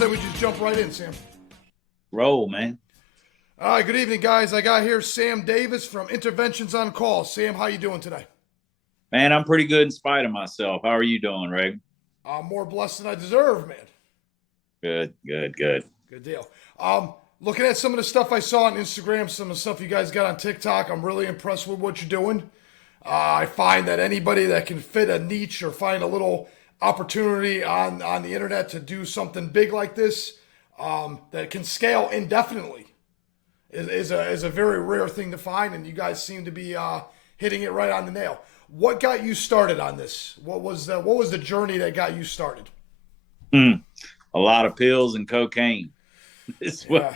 say we just jump right in, Sam. Roll, man. All right, good evening, guys. I got here Sam Davis from Interventions on Call. Sam, how you doing today? Man, I'm pretty good in spite of myself. How are you doing, Reg? I'm more blessed than I deserve, man. Good, good, good. Good deal. Looking at some of the stuff I saw on Instagram, some of the stuff you guys got on TikTok, I'm really impressed with what you're doing. I find that anybody that can fit a niche or find a little opportunity on the internet to do something big like this that can scale indefinitely is a very rare thing to find, and you guys seem to be hitting it right on the nail. What got you started on this? What was the journey that got you started? A lot of pills and cocaine. It's Yeah.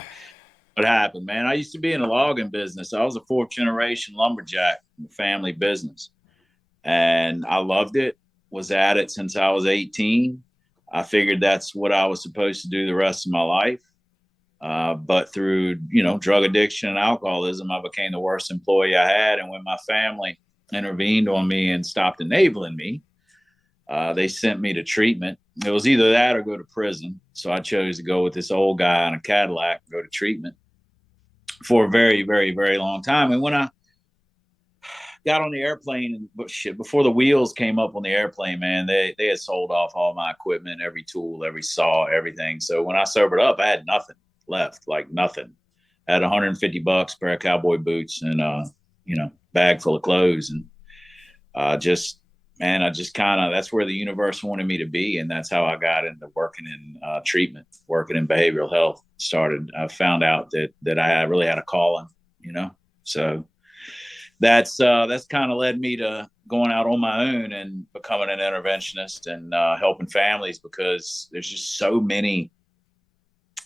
what happened, man. I used to be in the logging business. I was a fourth generation lumberjack, family business, and I loved it. Was at it since I was 18. I figured that's what I was supposed to do the rest of my life. But through drug addiction and alcoholism, I became the worst employee I had. And when my family intervened on me and stopped enabling me, they sent me to treatment. It was either that or go to prison. So I chose to go with this old guy in a Cadillac and go to treatment for a very, very, very long time. And when I got on the airplane, and shit, before the wheels came up on the airplane, man, they had sold off all my equipment, every tool, every saw, everything. So when I sobered up, I had nothing left, like nothing. I had $150, pair of cowboy boots, and bag full of clothes, and I just kind of, that's where the universe wanted me to be, and that's how I got into working in treatment, working in behavioral health. I found out that I really had a calling, so that's kind of led me to going out on my own and becoming an interventionist and helping families, because there's just so many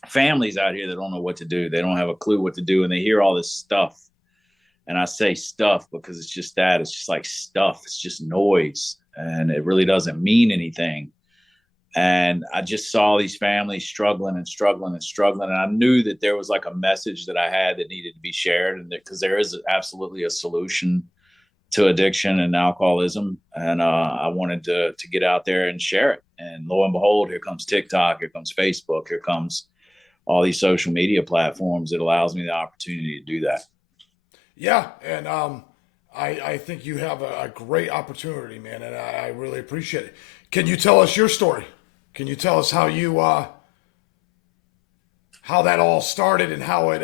families out here that don't know what to do. They don't have a clue what to do, and they hear all this stuff. And I say stuff because it's just that. It's just like stuff. It's just noise, and it really doesn't mean anything. And I just saw these families struggling and struggling and struggling. And I knew that there was like a message that I had that needed to be shared, and because there is absolutely a solution to addiction and alcoholism. And I wanted to get out there and share it. And lo and behold, here comes TikTok, here comes Facebook, here comes all these social media platforms that allows me the opportunity to do that. Yeah, and I think you have a great opportunity, man, and I really appreciate it. Can you tell us your story? Can you tell us how you how that all started and how it?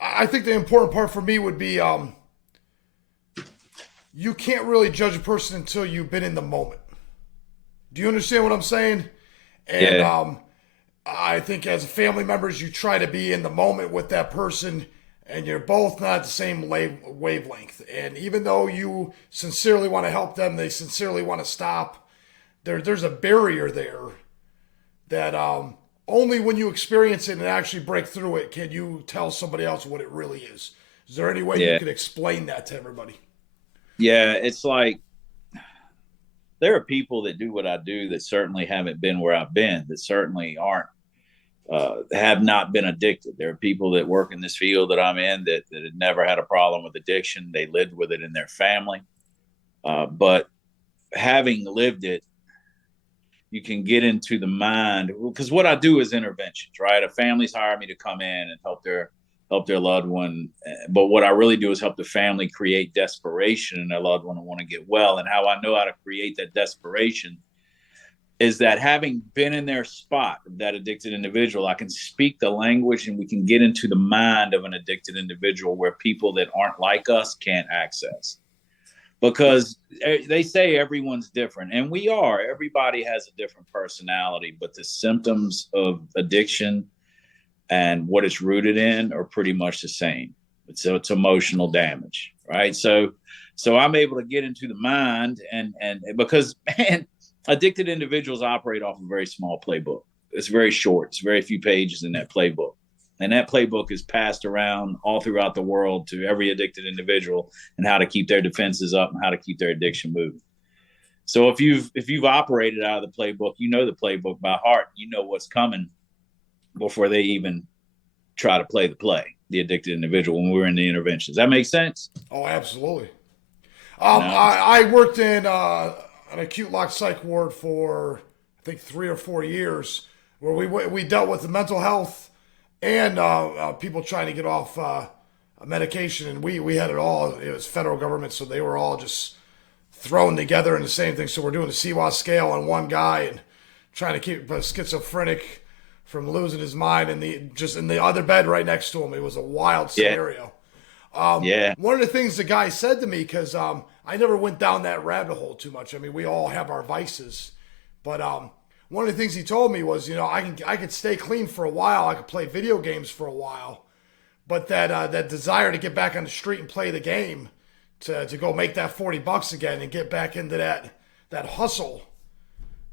I think the important part for me would be you can't really judge a person until you've been in the moment. Do you understand what I'm saying? And Yeah. I think as family members, you try to be in the moment with that person, and you're both not the same wavelength. And even though you sincerely want to help them, they sincerely want to stop. There's a barrier there that only when you experience it and actually break through it can you tell somebody else what it really is. Is there any way you Yeah. could explain that to everybody? Yeah. It's like there are people that do what I do that certainly haven't been where I've been, that certainly aren't have not been addicted. There are people that work in this field that I'm in that had never had a problem with addiction. They lived with it in their family. But having lived it, you can get into the mind, because what I do is interventions, right? A family's hire me to come in and help their loved one. But what I really do is help the family create desperation in their loved one and want to get well. And how I know how to create that desperation is that having been in their spot, that addicted individual, I can speak the language and we can get into the mind of an addicted individual where people that aren't like us can't access. Because they say everyone's different, and we are. Everybody has a different personality, but the symptoms of addiction and what it's rooted in are pretty much the same. So it's emotional damage, right? So I'm able to get into the mind, and because, man, addicted individuals operate off a very small playbook. It's very short. It's very few pages in that playbook. And that playbook is passed around all throughout the world to every addicted individual, and how to keep their defenses up and how to keep their addiction moving. So if you've operated out of the playbook, you know the playbook by heart. You know what's coming before they even try to play the addicted individual, when we're in the interventions. That makes sense? Oh, absolutely. No? I worked in an acute lock psych ward for I think 3 or 4 years where we dealt with the mental health and people trying to get off medication, and we had it all. It was federal government, so they were all just thrown together in the same thing. So we're doing the CWAS scale on one guy and trying to keep a schizophrenic from losing his mind, and just in the other bed right next to him. It was a wild Yeah. scenario. Yeah. One of the things the guy said to me, because I never went down that rabbit hole too much. I mean, we all have our vices, but one of the things he told me was, I could stay clean for a while. I could play video games for a while, but that desire to get back on the street and play the game, to go make that $40 again and get back into that hustle,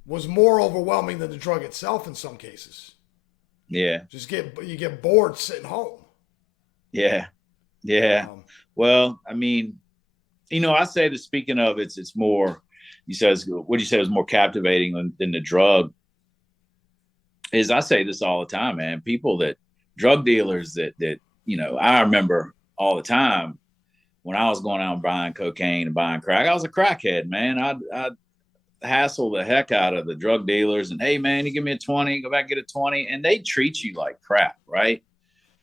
was more overwhelming than the drug itself in some cases. Yeah. You get bored sitting home. Yeah. Yeah. Well, I mean, I say that speaking of it's more, what you said was more captivating than the drug is. I say this all the time, man. Drug dealers that I remember all the time when I was going out and buying cocaine and buying crack. I was a crackhead, man. I'd hassle the heck out of the drug dealers and, hey, man, you give me a 20, go back and get a 20. And they treat you like crap, right?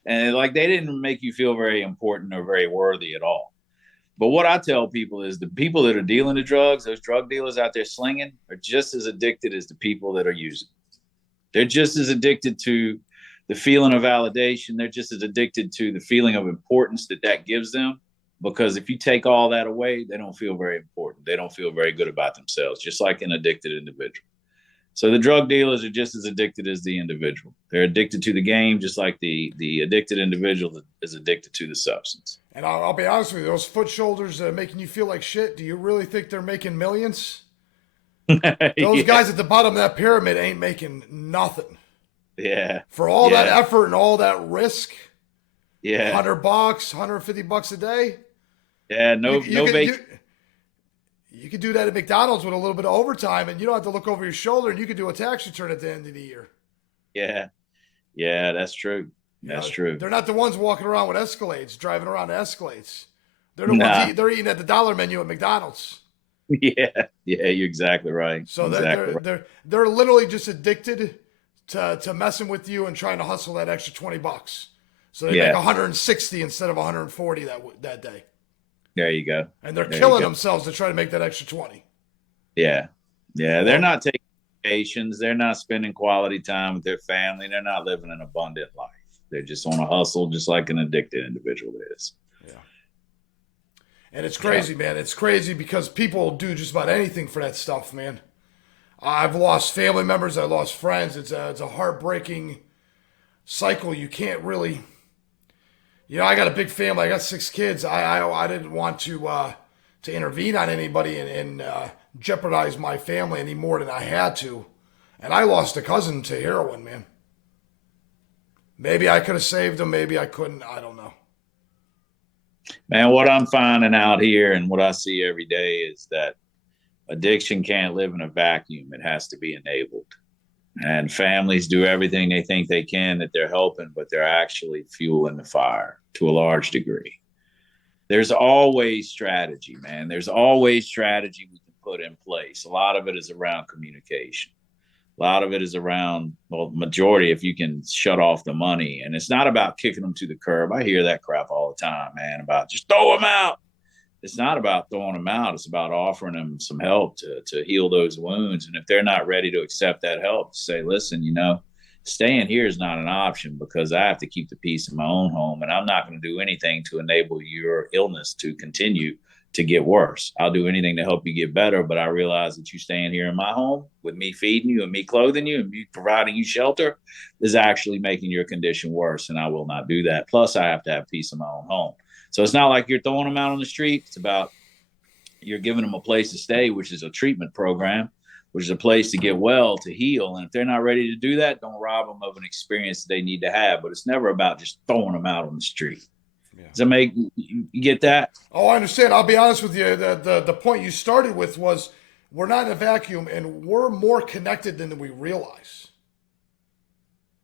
And like they didn't make you feel very important or very worthy at all. But what I tell people is the people that are dealing the drugs, those drug dealers out there slinging, are just as addicted as the people that are using. They're just as addicted to the feeling of validation. They're just as addicted to the feeling of importance that gives them. Because if you take all that away, they don't feel very important. They don't feel very good about themselves, just like an addicted individual. So the drug dealers are just as addicted as the individual. They're addicted to the game, just like the addicted individual is addicted to the substance. And I'll be honest with you, those foot shoulders making you feel like shit, do you really think they're making millions? Those guys at the bottom of that pyramid ain't making nothing. Yeah. For all that effort and all that risk. Yeah. $100, $150 a day. Yeah, you could do that at McDonald's with a little bit of overtime, and you don't have to look over your shoulder, and you could do a tax return at the end of the year. Yeah. Yeah, that's true. That's true. They're not the ones walking around with Escalades, driving around Escalades. They're the ones they're eating at the dollar menu at McDonald's. Yeah, you're exactly right. So exactly they're literally just addicted to messing with you and trying to hustle that extra $20. So they make 160 instead of 140 that day. There you go. And they're killing themselves to try to make that extra 20. Yeah. Yeah. They're not taking vacations. They're not spending quality time with their family. They're not living an abundant life. They're just on a hustle, just like an addicted individual is. Yeah. And it's crazy, man. It's crazy because people do just about anything for that stuff, man. I've lost family members. I lost friends. It's a heartbreaking cycle. You can't really... I got a big family. I got 6 kids. I didn't want to intervene on anybody and jeopardize my family any more than I had to. And I lost a cousin to heroin, man. Maybe I could have saved him. Maybe I couldn't. I don't know. Man, what I'm finding out here and what I see every day is that addiction can't live in a vacuum. It has to be enabled. And families do everything they think they can, that they're helping, but they're actually fueling the fire to a large degree. There's always strategy, man. There's always strategy we can put in place. A lot of it is around communication. A lot of it is around, majority, if you can shut off the money. And it's not about kicking them to the curb. I hear that crap all the time, man, about just throw them out. It's not about throwing them out. It's about offering them some help to heal those wounds. And if they're not ready to accept that help, say, listen, staying here is not an option because I have to keep the peace in my own home. And I'm not going to do anything to enable your illness to continue to get worse. I'll do anything to help you get better. But I realize that you staying here in my home with me feeding you and me clothing you and me providing you shelter is actually making your condition worse. And I will not do that. Plus, I have to have peace in my own home. So it's not like you're throwing them out on the street. It's about you're giving them a place to stay, which is a treatment program, which is a place to get well, to heal. And if they're not ready to do that, don't rob them of an experience that they need to have. But it's never about just throwing them out on the street. Yeah. Does that make you get that? Oh, I understand. I'll be honest with you. The point you started with was we're not in a vacuum and we're more connected than we realize.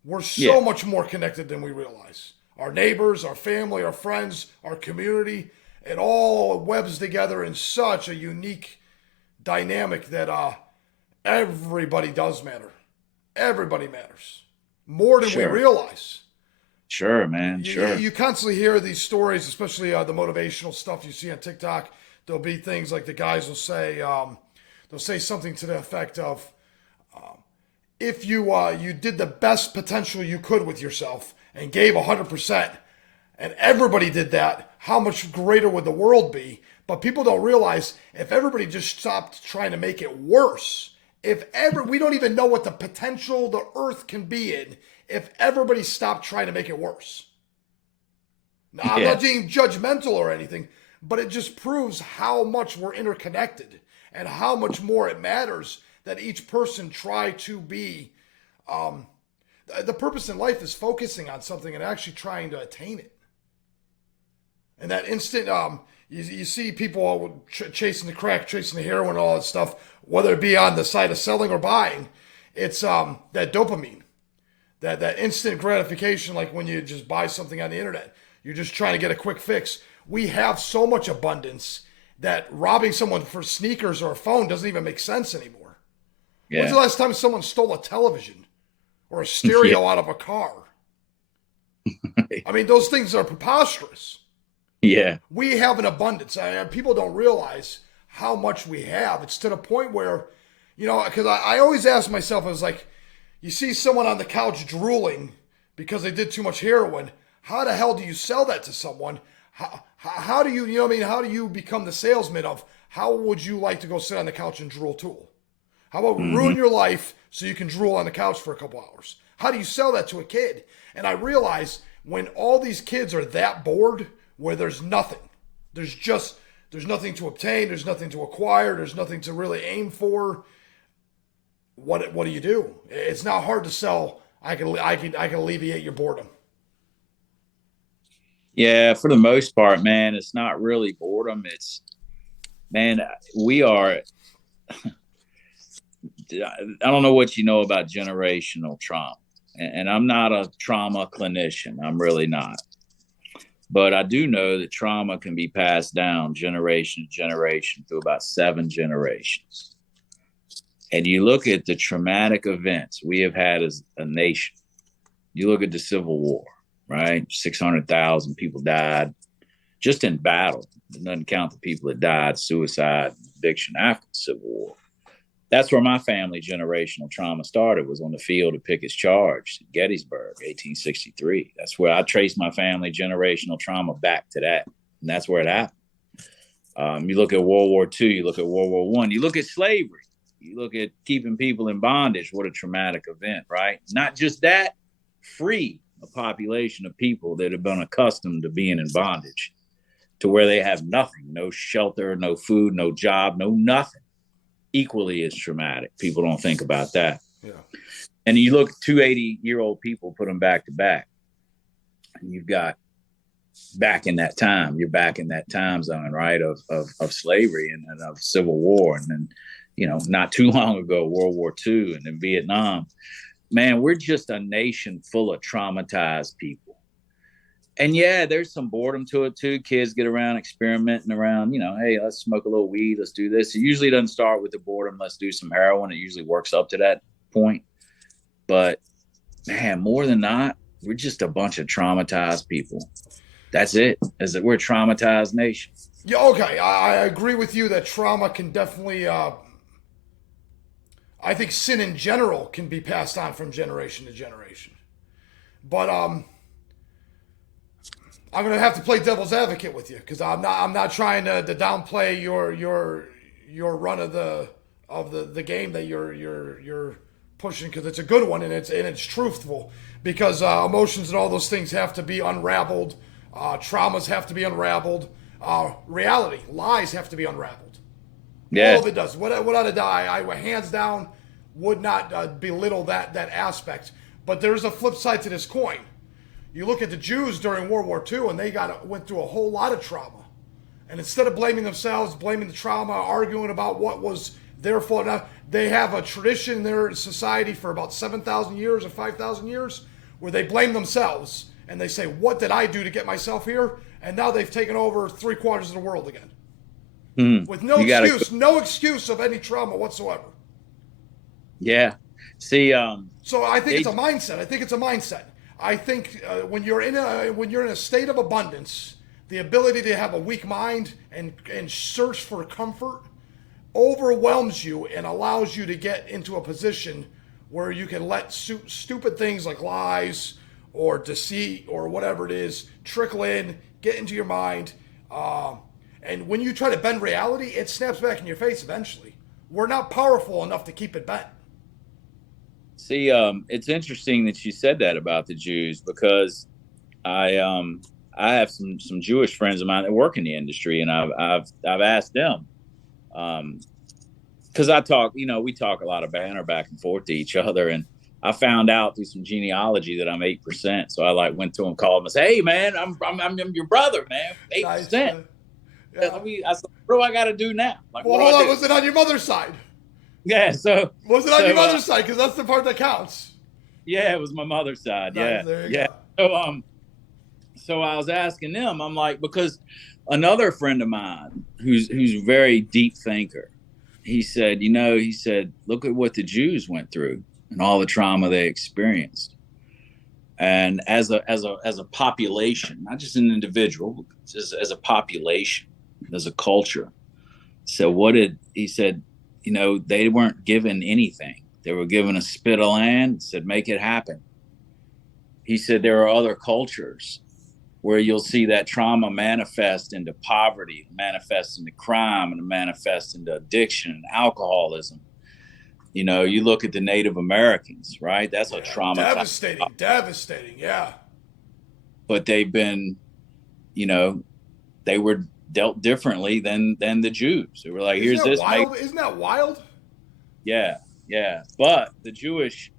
We're so much more connected than we realize. Our neighbors, our family, our friends, our community, it all webs together in such a unique dynamic that everybody does matter. Everybody matters more than we Sure. realize. Sure, man. Sure. You constantly hear these stories, especially the motivational stuff you see on TikTok. There'll be things like the guys will say, they'll say something to the effect of, if you did the best potential you could with yourself and gave 100%, and everybody did that, how much greater would the world be? But people don't realize if everybody just stopped trying to make it worse, we don't even know what the potential the earth can be in if everybody stopped trying to make it worse. Now, I'm Yeah. not being judgmental or anything, but it just proves how much we're interconnected and how much more it matters that each person try to be. The purpose in life is focusing on something and actually trying to attain it. And that instant, you see people chasing the crack, chasing the heroin, all that stuff, whether it be on the side of selling or buying. It's that dopamine, that instant gratification, like when you just buy something on the internet. You're just trying to get a quick fix. We have so much abundance that robbing someone for sneakers or a phone doesn't even make sense anymore. When's Yeah. the last time someone stole a television or a stereo out of a car? I mean, those things are preposterous. Yeah. We have an abundance. People don't realize how much we have. It's to the point where, because I always ask myself, I was like, you see someone on the couch drooling because they did too much heroin. How the hell do you sell that to someone? How do you, you know what I mean? How do you become the salesman of how would you like to go sit on the couch and drool too? How about ruin your life so you can drool on the couch for a couple hours? How do you sell that to a kid? And I realize when all these kids are that bored, where there's nothing, there's nothing to obtain, there's nothing to acquire, there's nothing to really aim for. What do you do? It's not hard to sell. I can alleviate your boredom. Yeah, for the most part, man, it's not really boredom. It's, man, we are, I don't know what you know about generational trauma. And I'm not a trauma clinician. I'm really not. But I do know that trauma can be passed down generation to generation through about 7 generations. And you look at the traumatic events we have had as a nation. You look at the Civil War, right? 600,000 people died just in battle. It doesn't count the people that died, suicide, addiction after the Civil War. That's where my family generational trauma started, was on the field of Pickett's Charge, Gettysburg, 1863. That's where I traced my family generational trauma back to that. And that's where it happened. You look at World War II, you look at World War I, you look at slavery, you look at keeping people in bondage. What a traumatic event, right? Not just that, free a population of people that have been accustomed to being in bondage to where they have nothing, no shelter, no food, no job, no nothing. Equally as traumatic. People don't think about that. Yeah. And you look at 280-year-old people, put them back to back, and you've got back in that time. You're back in that time zone, right, of slavery and of Civil War, and then not too long ago, World War II, and then Vietnam. Man, we're just a nation full of traumatized people. And yeah, there's some boredom to it too. Kids get around experimenting around, hey, let's smoke a little weed, let's do this. It usually doesn't start with the boredom, let's do some heroin. It usually works up to that point. But man, more than not, we're just a bunch of traumatized people. That's it. We're a traumatized nation. Yeah, okay. I agree with you that trauma can definitely, I think sin in general can be passed on from generation to generation. But I'm gonna have to play devil's advocate with you because I'm not trying to downplay your run of the game that you're pushing, because it's a good one and it's truthful, because emotions and all those things have to be unraveled, traumas have to be unraveled, reality, lies have to be unraveled. Yeah. All of it does. Without a doubt, I hands down would not belittle that aspect. But there's a flip side to this coin. You look at the Jews during World War II, and they went through a whole lot of trauma. And instead of blaming themselves, blaming the trauma, arguing about what was their fault, now, they have a tradition in their society for about 7,000 years or 5,000 years where they blame themselves and they say, what did I do to get myself here? And now they've taken over 3/4 of the world again. With no excuse of any trauma whatsoever. Yeah. See, So I think they, it's a mindset. I think it's a mindset. I think when you're in a state of abundance, the ability to have a weak mind and search for comfort overwhelms you and allows you to get into a position where you can let stupid things like lies or deceit or whatever it is trickle in, get into your mind. And when you try to bend reality, it snaps back in your face eventually. We're not powerful enough to keep it bent. see, it's interesting that you said that about the Jews because I have some Jewish friends of mine that work in the industry, and I've asked them, because I talk, we talk a lot of banter back and forth to each other, and I found out through some genealogy that I'm 8%. So I like went to him, called him, and said, "Hey, man, I'm your brother, man, Nice. 8%." Yeah. I said, "What do I got to do now? Like, Well, what do hold I on. do?" Was it on your mother's side? Yeah. Was it on your mother's side? Because that's the part that counts. Yeah, it was my mother's side. Nice. Yeah, There you yeah. go. So I was asking them, I'm like, because another friend of mine who's a very deep thinker, he said, look at what the Jews went through and all the trauma they experienced. And as a population, not just an individual, just as a population, as a culture. So he said, they weren't given anything. They were given a spit of land, said, make it happen. He said there are other cultures where you'll see that trauma manifest into poverty, manifest into crime, and manifest into addiction and alcoholism. You look at the Native Americans, right? That's a trauma. Devastating. Devastating. Yeah. But they've been, they were dealt differently than the Jews. They were like, Isn't here's that this. wild? Isn't that wild? Yeah, yeah. But the Jewish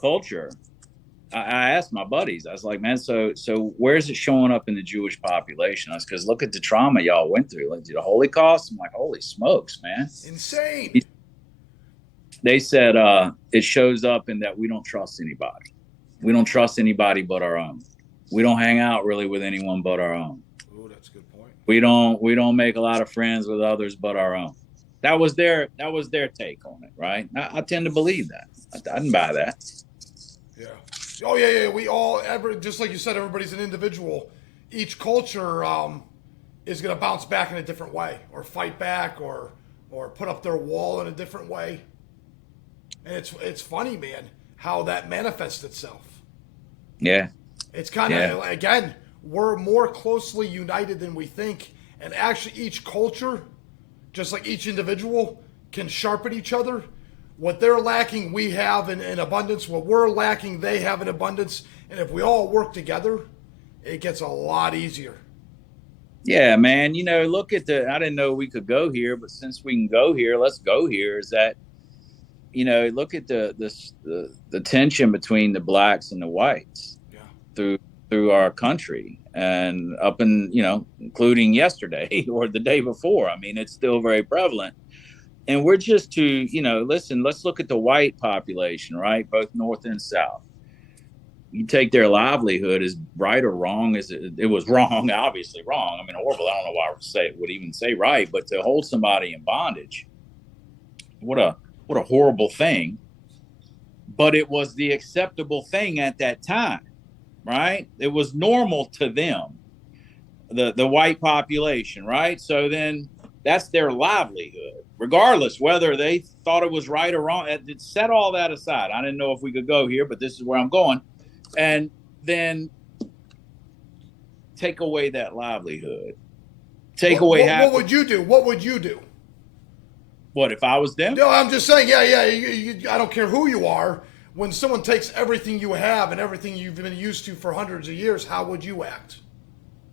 culture, I asked my buddies, I was like, man, so where's it showing up in the Jewish population? I was, because look at the trauma y'all went through, like the Holocaust. I'm like, holy smokes, man. Insane. They said it shows up in that we don't trust anybody. We don't trust anybody but our own. We don't hang out really with anyone but our own. Oh, that's a good point. We don't make a lot of friends with others but our own. That was their take on it, right? I tend to believe that. I didn't buy that. Yeah. Oh yeah. We all just like you said, everybody's an individual. Each culture is going to bounce back in a different way, or fight back, or put up their wall in a different way. And it's funny, man, how that manifests itself. Yeah. It's kind of again, we're more closely united than we think, and actually each culture, just like each individual, can sharpen each other. What they're lacking, we have in abundance. What we're lacking, they have in abundance. And if we all work together, it gets a lot easier. Yeah, man. Look at I didn't know we could go here, but since we can go here, let's go here. Is that, look at the tension between the blacks and the whites through our country, and up in, including yesterday or the day before. I mean, it's still very prevalent. And we're just listen, let's look at the white population, right? Both North and South. You take their livelihood as right or wrong as it was wrong, obviously wrong. I mean, horrible. I don't know why I would even say right, but to hold somebody in bondage, what a horrible thing. But it was the acceptable thing at that time, right? It was normal to them, the white population, right? So then that's their livelihood, regardless whether they thought it was right or wrong. Set all that aside. I didn't know if we could go here, but this is where I'm going. And then take away that livelihood. What would you do? What would you do? What if I was them? No, I'm just saying. Yeah. I don't care who you are. When someone takes everything you have and everything you've been used to for hundreds of years, how would you act?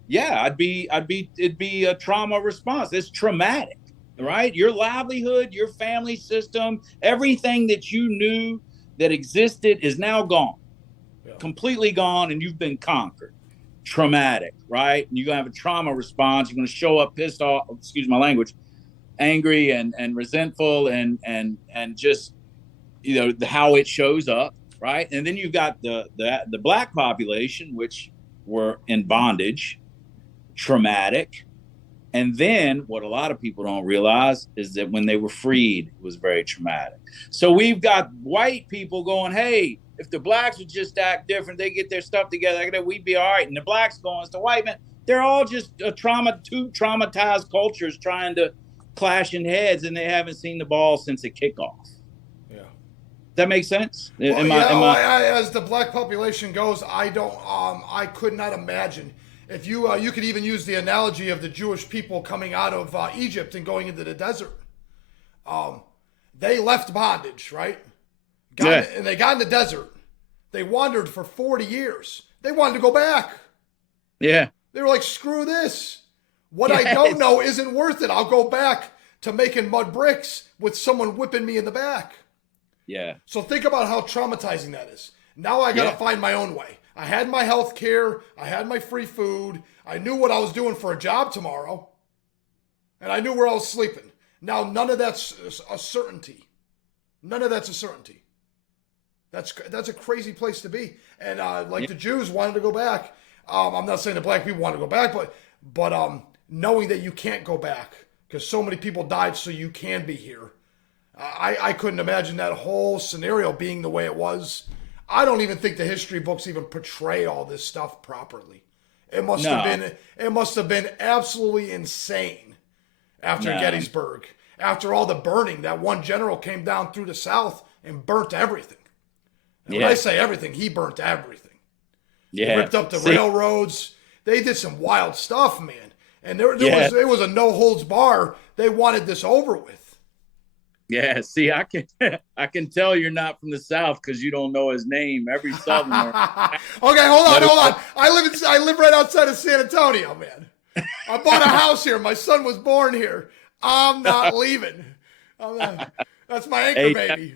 Yeah, it'd be a trauma response. It's traumatic, right? Your livelihood, your family system, everything that you knew that existed is now gone, completely gone, and you've been conquered. Traumatic, right? And you're gonna have a trauma response. You're gonna show up pissed off, excuse my language, angry and resentful and just, how it shows up, right? And then you've got the black population, which were in bondage, traumatic, And then what a lot of people don't realize is that when they were freed, it was very traumatic. So we've got white people going, hey, if the blacks would just act different, they get their stuff together, we'd be all right. And the blacks going, it's the white man. They're all just two traumatized cultures trying to clash in heads, and they haven't seen the ball since the kickoff. Yeah. That makes sense? Well, as the black population goes, I could not imagine if you could even use the analogy of the Jewish people coming out of Egypt and going into the desert. They left bondage, right? And they got in the desert. They wandered for 40 years. They wanted to go back. Yeah. They were like, screw this. What I don't know isn't worth it. I'll go back to making mud bricks with someone whipping me in the back. Yeah. So think about how traumatizing that is. Now I got to find my own way. I had my health care. I had my free food. I knew what I was doing for a job tomorrow. And I knew where I was sleeping. Now, none of that's a certainty. None of that's a certainty. That's a crazy place to be. And the Jews wanted to go back. I'm not saying the black people want to go back, but knowing that you can't go back because so many people died so you can be here. I couldn't imagine that whole scenario being the way it was. I don't even think the history books even portray all this stuff properly. It must have been absolutely insane after Gettysburg. After all the burning, that one general came down through the South and burnt everything. And when I say everything, he burnt everything. Yeah. He ripped up the railroads. They did some wild stuff, man. And there was a no holds bar. They wanted this over with. Yeah, see, I can tell you're not from the South because you don't know his name. Every Southerner. Okay, hold on. I live right outside of San Antonio, man. I bought a house here. My son was born here. I'm not leaving. That's my anchor baby.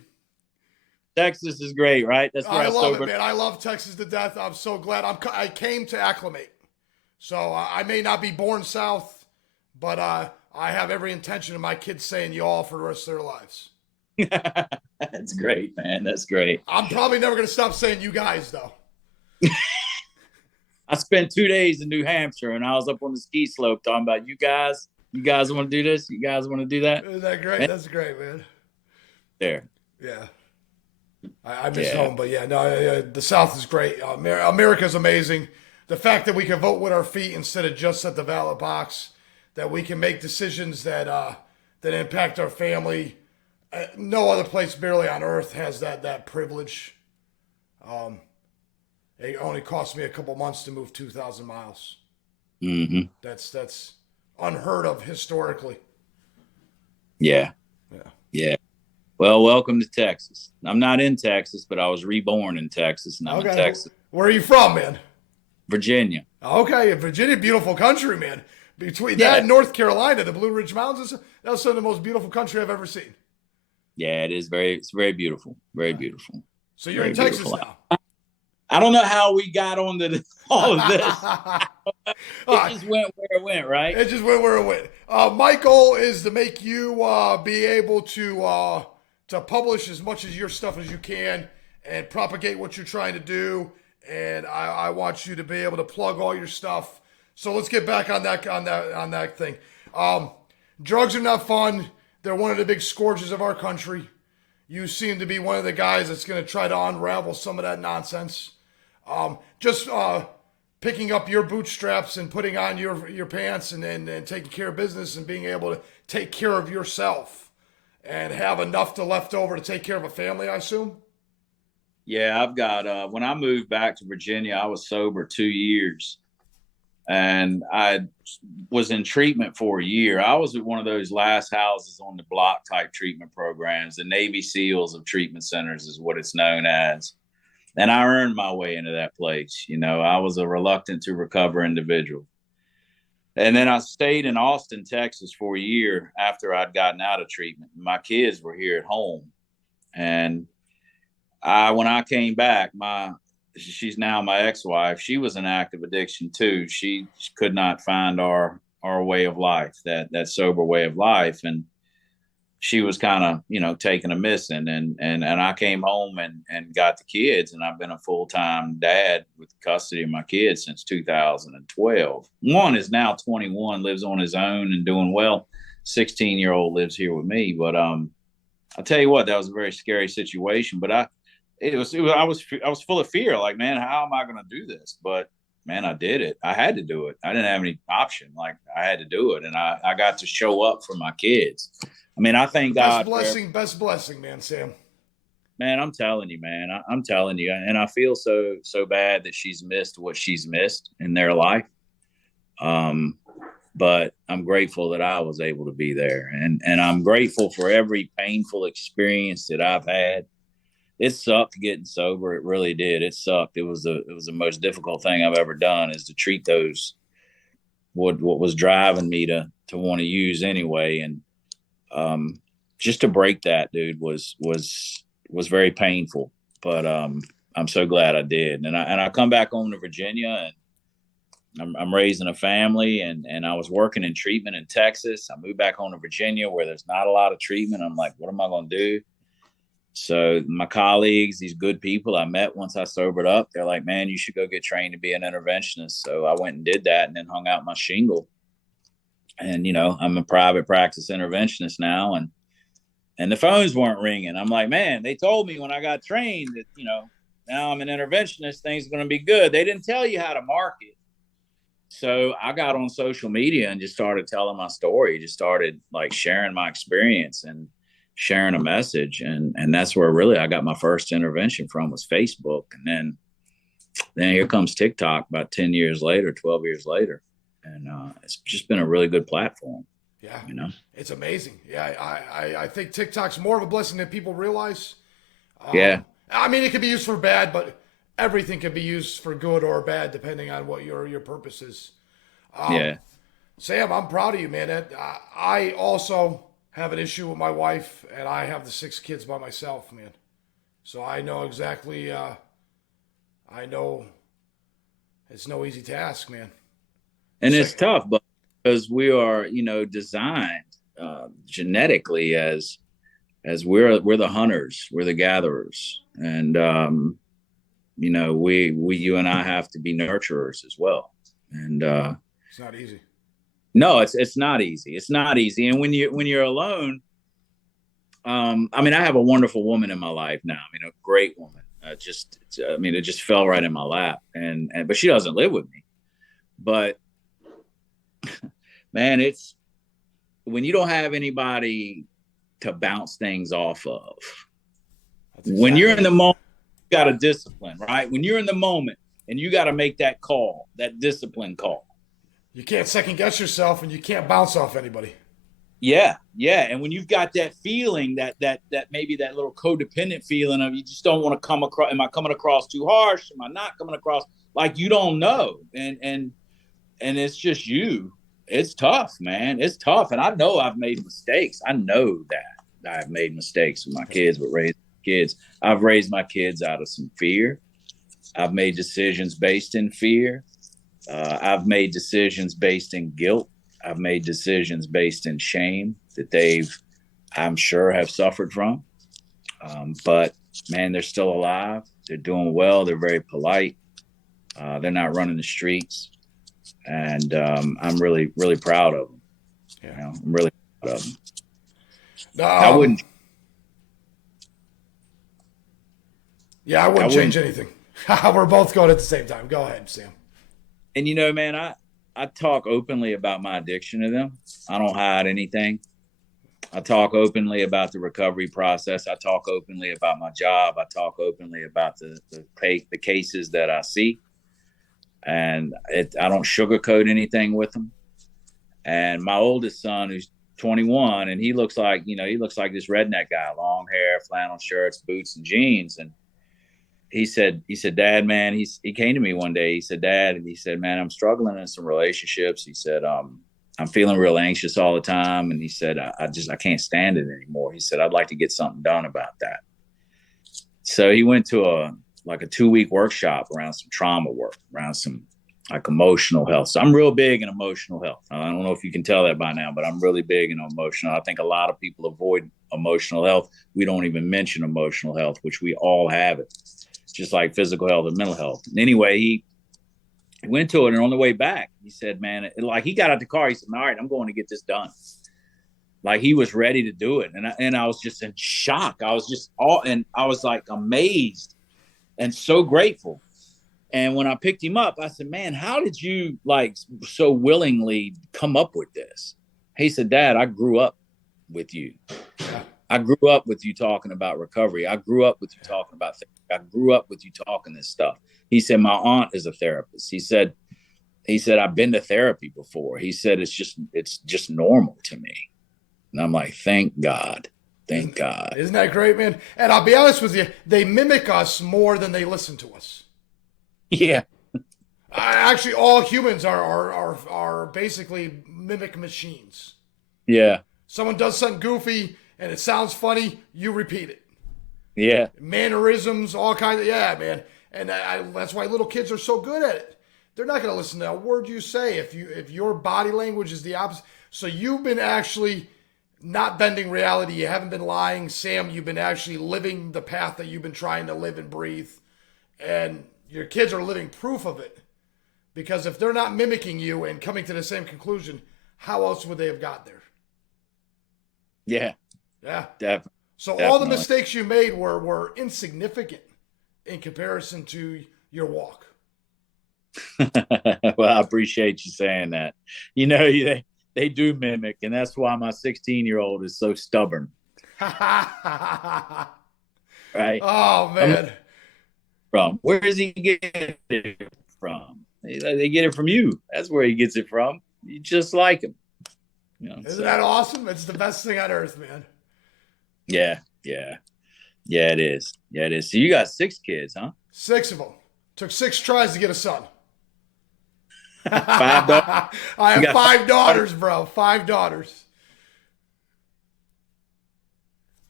Texas is great, right? That's where I love it, man. I love Texas to death. I'm so glad I came to acclimate. So I may not be born South, but I have every intention of my kids saying y'all for the rest of their lives. That's great, man. That's great. I'm probably never going to stop saying you guys, though. I spent 2 days in New Hampshire, and I was up on the ski slope talking about you guys. You guys want to do this? You guys want to do that? Isn't that great? Man. That's great, man. There. Yeah. I miss home, but the South is great. America's amazing. The fact that we can vote with our feet instead of just at the ballot box, that we can make decisions that impact our family. No other place barely on earth has that privilege. It only cost me a couple months to move 2,000 miles. Mm-hmm. That's unheard of historically. Yeah. Well, welcome to Texas. I'm not in Texas, but I was reborn in Texas, and I'm in Texas. Where are you from, man? Virginia. Okay, Virginia, beautiful country, man. Between that and North Carolina, the Blue Ridge Mountains, that's some of the most beautiful country I've ever seen. Yeah, it is it's very beautiful. Very beautiful. So you're in Texas now. I don't know how we got onto all of this. It just went where it went, right? It just went where it went. My goal is to make you be able to publish as much of your stuff as you can and propagate what you're trying to do. And I want you to be able to plug all your stuff. So let's get back on that thing. Drugs are not fun. They're one of the big scourges of our country. You seem to be one of the guys that's going to try to unravel some of that nonsense. Just picking up your bootstraps and putting on your pants and taking care of business and being able to take care of yourself and have enough left over to take care of a family, I assume? Yeah, I've got, when I moved back to Virginia, I was sober 2 years. And I was in treatment for a year. I was at one of those last houses on the block type treatment programs. The Navy SEALs of treatment centers is what it's known as. And I earned my way into that place. You know, I was a reluctant to recover individual. And then I stayed in Austin, Texas for a year after I'd gotten out of treatment. My kids were here at home. And when I came back, she's now my ex-wife. She was in active addiction too. She could not find our way of life, that sober way of life. And she was kind of, taking a missing, and I came home and got the kids, and I've been a full-time dad with custody of my kids since 2012. One is now 21, lives on his own and doing well. 16-year-old lives here with me, but I'll tell you what, that was a very scary situation, but I was full of fear. Like, man, how am I going to do this? But man, I did it. I had to do it. I didn't have any option. Like, I had to do it. And I got to show up for my kids. I mean, I thank God. Best blessing, man, Sam. Man, I'm telling you, man, I'm telling you. And I feel so bad that she's missed what she's missed in their life. But I'm grateful that I was able to be there. And I'm grateful for every painful experience that I've had. It sucked getting sober. It really did. It sucked. It was the most difficult thing I've ever done, is to treat those what was driving me to want to use anyway. And just to break that, dude, was very painful. But I'm so glad I did. And I come back home to Virginia, and I'm raising a family, and I was working in treatment in Texas. I moved back home to Virginia where there's not a lot of treatment. I'm like, what am I going to do? So my colleagues, these good people I met once I sobered up, they're like, man, you should go get trained to be an interventionist. So I went and did that, and then hung out my shingle. And, I'm a private practice interventionist now. And the phones weren't ringing. I'm like, man, they told me when I got trained that, now I'm an interventionist, things are going to be good. They didn't tell you how to market. So I got on social media and just started telling my story, just started like sharing my experience and sharing a message. And that's where really I got my first intervention from, was Facebook. And then here comes TikTok about 10 years later, 12 years later. And it's just been a really good platform. Yeah. It's amazing. Yeah. I think TikTok's more of a blessing than people realize. Yeah. I mean, it can be used for bad, but everything can be used for good or bad, depending on what your purpose is. Yeah. Sam, I'm proud of you, man. I also have an issue with my wife, and I have the 6 kids by myself, man. So I know exactly, I know it's no easy task, man. And it's tough, but because we are, designed genetically as we're the hunters, we're the gatherers. And, you and I have to be nurturers as well. And it's not easy. No, it's not easy. It's not easy. And when you're alone, I mean, I have a wonderful woman in my life now. I mean, a great woman. It just fell right in my lap. But she doesn't live with me. But man, it's when you don't have anybody to bounce things off of. When you're in the moment, you got to discipline, right? When you're in the moment and you got to make that call, that discipline call. You can't second guess yourself, and you can't bounce off anybody. Yeah. And when you've got that feeling, that maybe that little codependent feeling of you just don't want to come across, am I coming across too harsh? Am I not coming across? Like, you don't know. And it's just you. It's tough, man. It's tough. And I know I've made mistakes. I know that I've made mistakes with my kids, but raising kids. I've raised my kids out of some fear. I've made decisions based in fear. I've made decisions based in guilt. I've made decisions based in shame that I'm sure, have suffered from. But man, they're still alive. They're doing well. They're very polite. They're not running the streets. And I'm really, really proud of them. Yeah. I'm really proud of them. I wouldn't. Yeah, I wouldn't change anything. We're both going at the same time. Go ahead, Sam. And man, I talk openly about my addiction to them. I don't hide anything. I talk openly about the recovery process. I talk openly about my job. I talk openly about the cases that I see. And I don't sugarcoat anything with them. And my oldest son, who's 21, and he looks like this redneck guy, long hair, flannel shirts, boots, and jeans. And he said, Dad, man, he came to me one day. He said, Dad, and he said, man, I'm struggling in some relationships. He said, I'm feeling real anxious all the time. And he said, I can't stand it anymore. He said, I'd like to get something done about that. So he went to a 2-week workshop around some trauma work, around some like emotional health. So I'm real big in emotional health. I don't know if you can tell that by now, but I'm really big in emotional. I think a lot of people avoid emotional health. We don't even mention emotional health, which we all have it, just like physical health and mental health. And anyway, he went to it, and on the way back, he said, "Man, like he got out the car. He said, all right, I'm going to get this done." Like he was ready to do it, and I was just in shock. I was just and I was like amazed and so grateful. And when I picked him up, I said, "Man, how did you like so willingly come up with this?" He said, "Dad, I grew up with you. I grew up with you talking about recovery. I grew up with you talking about things. I grew up with you talking this stuff." He said, "My aunt is a therapist." He said, "I've been to therapy before." He said, it's just normal to me." And I'm like, thank God. Thank God. Isn't that great, man? And I'll be honest with you, they mimic us more than they listen to us. Yeah. Actually, all humans are basically mimic machines. Yeah. Someone does something goofy and it sounds funny, you repeat it. Yeah. Mannerisms, all kinds of, yeah, man. And that's why little kids are so good at it. They're not going to listen to a word you say if your body language is the opposite. So you've been actually not bending reality. You haven't been lying. Sam, you've been actually living the path that you've been trying to live and breathe. And your kids are living proof of it. Because if they're not mimicking you and coming to the same conclusion, how else would they have got there? Yeah. Yeah. Definitely. So all the mistakes you made were insignificant in comparison to your walk. Well, I appreciate you saying that. You know, they do mimic, and that's why my 16-year-old is so stubborn. Right? Oh, man. From where does he get it from? They get it from you. That's where he gets it from. You just like him. You know, Isn't that awesome? It's the best thing on earth, man. Yeah, yeah. Yeah, it is. Yeah, it is. So you got 6 kids, huh? 6 of them. Took 6 tries to get a son. 5 daughters? I have 5 daughters, bro. 5 daughters.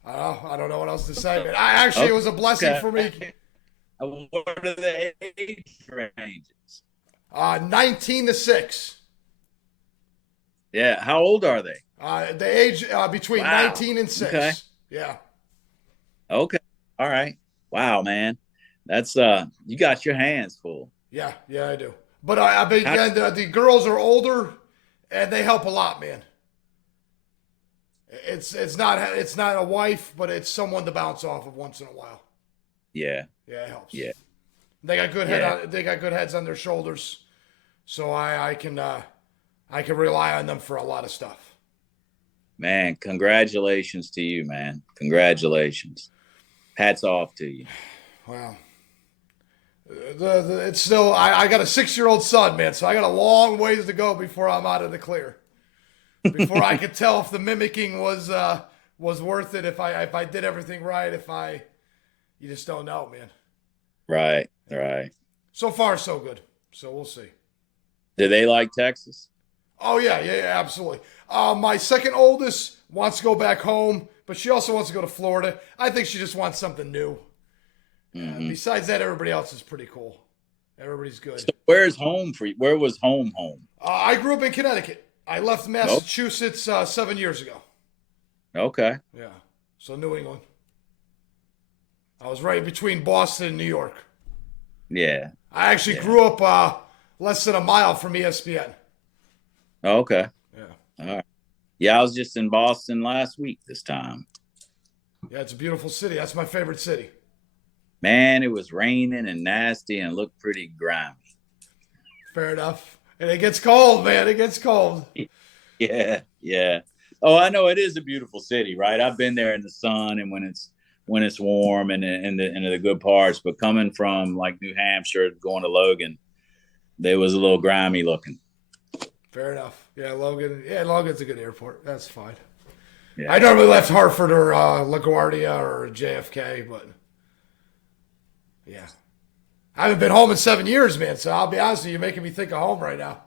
I don't know what else to say, man. It was a blessing for me. What are the age ranges? 19 to 6. Yeah. How old are they? The age between 19 and 6. Okay. Yeah. Okay. All right. Wow, man. That's you got your hands full. Yeah, I do. But I mean, the girls are older, and they help a lot, man. It's not a wife, but it's someone to bounce off of once in a while. Yeah. Yeah, it helps. Yeah. They got good they got good heads on their shoulders, so I can rely on them for a lot of stuff. Man, congratulations to you, man. Congratulations. Hats off to you. Wow. It's still I got a 6-year-old son, man, so I got a long ways to go before I'm out of the clear. Before I could tell if the mimicking was worth it, if I did everything right, you just don't know, man. Right. So far, so good. So we'll see. Do they like Texas? Oh yeah, absolutely. My second oldest wants to go back home, but she also wants to go to Florida. I think she just wants something new. Mm-hmm. Besides that, everybody else is pretty cool. Everybody's good. So where's home for you? Where was home? I grew up in Connecticut. I left Massachusetts 7 years ago. Okay. Yeah. So New England. I was right between Boston and New York. Yeah. I actually grew up less than a mile from ESPN. Okay. Yeah. All right. Yeah, I was just in Boston last week this time. Yeah, it's a beautiful city. That's my favorite city. Man, it was raining and nasty and looked pretty grimy. Fair enough. And it gets cold, man. It gets cold. Yeah. Oh, I know it is a beautiful city, right? I've been there in the sun and when it's warm and in the good parts. But coming from like New Hampshire, going to Logan, they was a little grimy looking. Fair enough. Yeah, Logan. Yeah, Logan's a good airport. That's fine. Yeah. I normally left Hartford or LaGuardia or JFK, but yeah. I haven't been home in 7 years, man. So I'll be honest with you, you're making me think of home right now.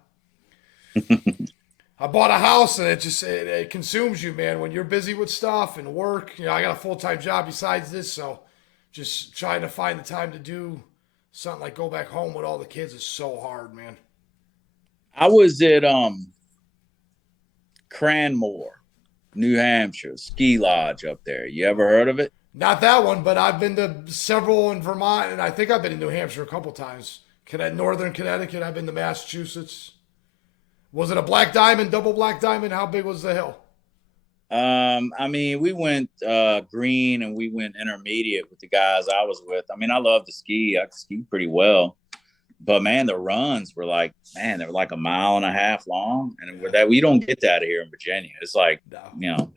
I bought a house and it consumes you, man. When you're busy with stuff and work, I got a full-time job besides this, so just trying to find the time to do something like go back home with all the kids is so hard, man. I was at Cranmore, New Hampshire, ski lodge up there. You ever heard of it? Not that one, but I've been to several in Vermont, and I think I've been in New Hampshire a couple times. Northern Connecticut. I've been to Massachusetts. Was it a black diamond, double black diamond? How big was the hill? I mean, we went green and we went intermediate with the guys I was with. I mean, I love to ski. I could ski pretty well. But man, the runs were like, man, they were like a mile and a half long. And Yeah. that we don't get that here in Virginia. It's like, No. you know,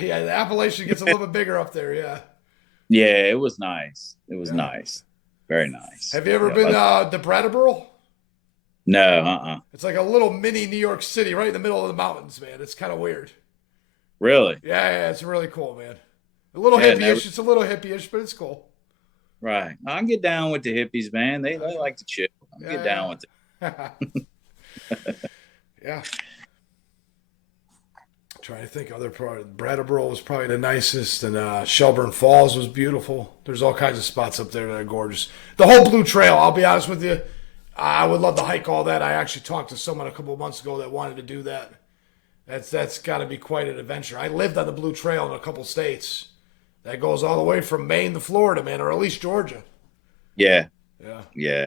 Yeah, the Appalachian gets a little bit bigger up there. Yeah. yeah, it was nice. It was Yeah. nice. Very nice. Have you ever Yeah, been to Brattleboro? no, It's like a little mini New York City right in the middle of the mountains, man. It's kind of weird. really? Yeah, it's really cool, man. A little Yeah, hippie-ish. It's a little hippie-ish, but it's cool. right. I can get down with the hippies, man. They like to chill. I can get down Yeah. with it. Yeah. Trying to think other part. Brattleboro was probably the nicest, and Shelburne Falls was beautiful. There's all kinds of spots up there that are gorgeous. The whole Blue Trail, I'll be honest with you, I would love to hike all that. I actually talked to someone a couple of months ago that wanted to do that. That's got to be quite an adventure. I lived on the Blue Trail in a couple states. That goes all the way from Maine to Florida, man, or at least Georgia. Yeah, Yeah, yeah,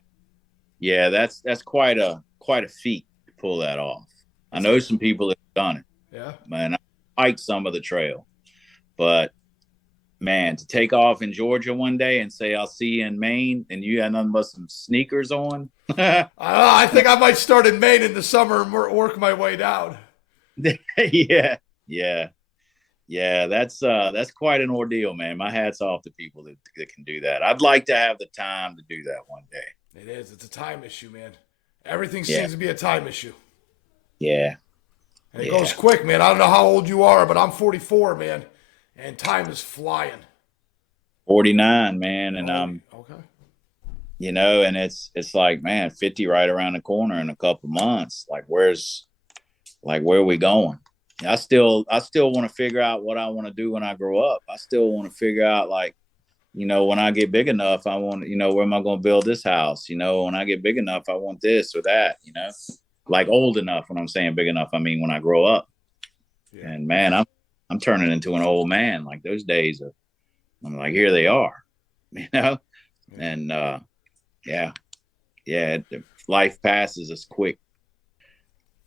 yeah. That's quite a feat to pull that off. I know some people that have done it. yeah. Man, I hiked some of the trail, but man, to take off in Georgia one day and say I'll see you in Maine, and you had nothing but some sneakers on. I think I might start in Maine in the summer and work my way down. Yeah, yeah, yeah. That's quite an ordeal, man. My hat's off to people that can do that. I'd like to have the time to do that one day. It is. It's a time issue, man. Everything Yeah, seems to be a time issue. yeah, And it goes yeah. quick, man. I don't know how old you are, but I'm 44, man. And time is flying. 49, man, and Oh, okay. and it's like, man, 50 right around the corner in a couple months. Where are we going? I still want to figure out what I want to do when I grow up. I still want to figure out, like, when I get big enough, I want, where am I going to build this house? When I get big enough, I want this or that, like old enough. When I'm saying big enough, I mean when I grow up. Yeah. And man, I'm turning into an old man. Like those days are, I'm like, here they are, Yeah. and yeah, yeah, life passes us quick.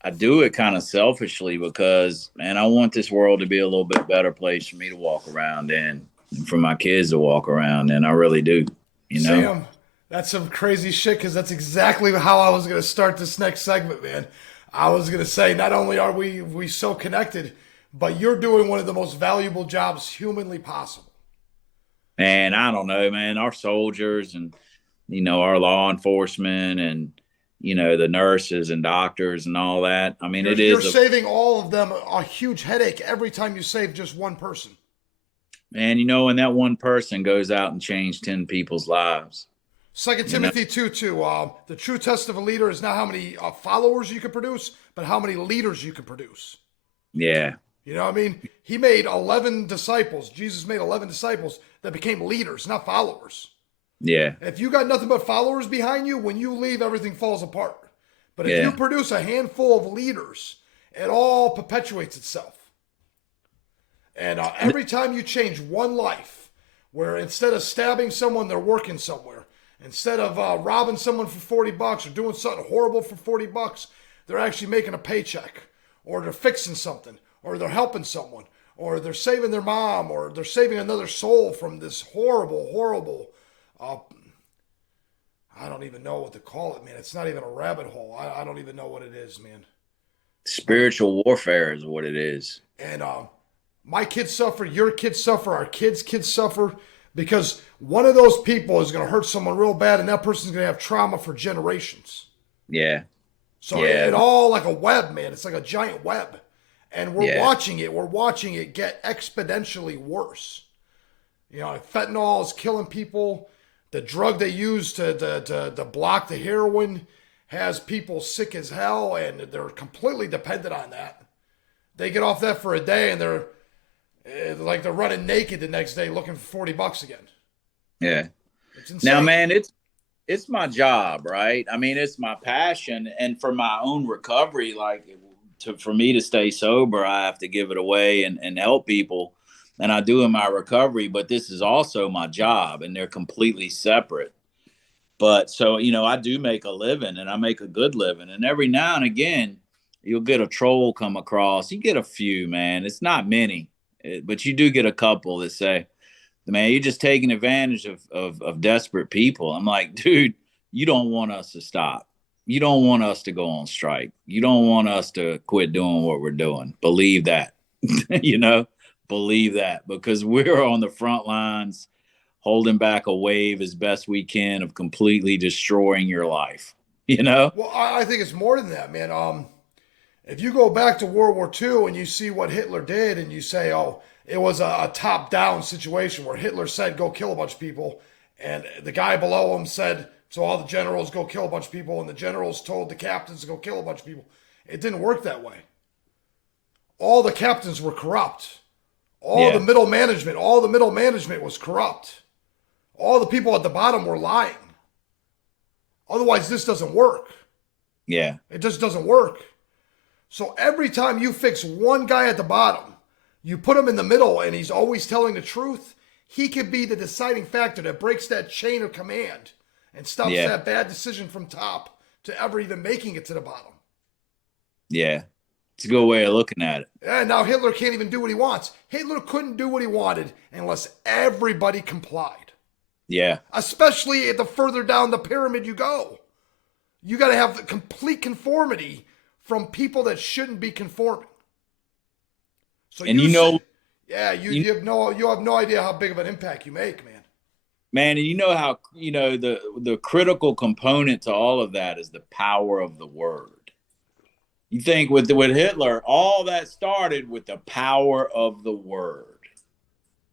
I do it kind of selfishly because, man, I want this world to be a little bit better place for me to walk around in, and for my kids to walk around in. I really do, you know? Sam, that's some crazy shit because that's exactly how I was going to start this next segment, man. I was going to say, not only are we so connected, but you're doing one of the most valuable jobs humanly possible. And I don't know, man, our soldiers and, our law enforcement and, the nurses and doctors and all that. I mean, You're, it you're is saving all of them a huge headache every time you save just one person. and that one person goes out and changed 10 people's lives, Second you know? Timothy 2:2. The true test of a leader is not how many followers you can produce, but how many leaders you can produce. Yeah. You know what I mean? He made 11 disciples. Jesus made 11 disciples that became leaders, not followers. Yeah. If you got nothing but followers behind you, when you leave, everything falls apart. But if you Yeah. produce a handful of leaders, it all perpetuates itself. And every time you change one life, where instead of stabbing someone, they're working somewhere. Instead of robbing someone for $40 or doing something horrible for $40, they're actually making a paycheck, or they're fixing something, or they're helping someone, or they're saving their mom, or they're saving another soul from this horrible, horrible. Uh, I don't even know what to call it, man. It's not even a rabbit hole. I don't even know what it is, man. But Spiritual warfare is what it is. and my kids suffer, your kids suffer, our kids suffer because one of those people is going to hurt someone real bad, and that person's going to have trauma for generations. Yeah. So Yeah. it all like a web, man. It's like a giant web, and we're Yeah. watching it. We're watching it get exponentially worse. Fentanyl is killing people. The drug they use to block the heroin has people sick as hell, and they're completely dependent on that. They get off that for a day, and they're like they're running naked the next day looking for $40 again. Yeah. It's Now, insane. man, it's my job, right? I mean, it's my passion, and for my own recovery, like for me to stay sober, I have to give it away and help people, and I do in my recovery. But this is also my job, and they're completely separate. But so, I do make a living, and I make a good living. And every now and again, you'll get a troll come across. You get a few, man. It's not many, but you do get a couple that say, man, you're just taking advantage of desperate people. I'm like, dude, you don't want us to stop. You don't want us to go on strike. You don't want us to quit doing what we're doing. Believe that, you know, believe that, because we're on the front lines holding back a wave as best we can of completely destroying your life, you know? Well, I think it's more than that, man. If you go back to World War II and you see what Hitler did, and you say, oh, it was a top-down situation where Hitler said, go kill a bunch of people, and the guy below him said, so all the generals go kill a bunch of people, and the generals told the captains to go kill a bunch of people. It didn't work that way. All the captains were corrupt. All the middle management was corrupt. All the people at the bottom were lying. Otherwise, this doesn't work. Yeah. It just doesn't work. So every time you fix one guy at the bottom, you put him in the middle and he's always telling the truth, he could be the deciding factor that breaks that chain of command and stops that bad decision from top to ever even making it to the bottom. Yeah. It's a good way of looking at it. And now Hitler can't even do what he wants. Hitler couldn't do what he wanted unless everybody complied. Yeah. Especially the further down the pyramid you go. You got to have complete conformity from people that shouldn't be conforming. So and you have no idea how big of an impact you make, man. Man, and you know how, the critical component to all of that is the power of the word. You think with Hitler, all that started with the power of the word.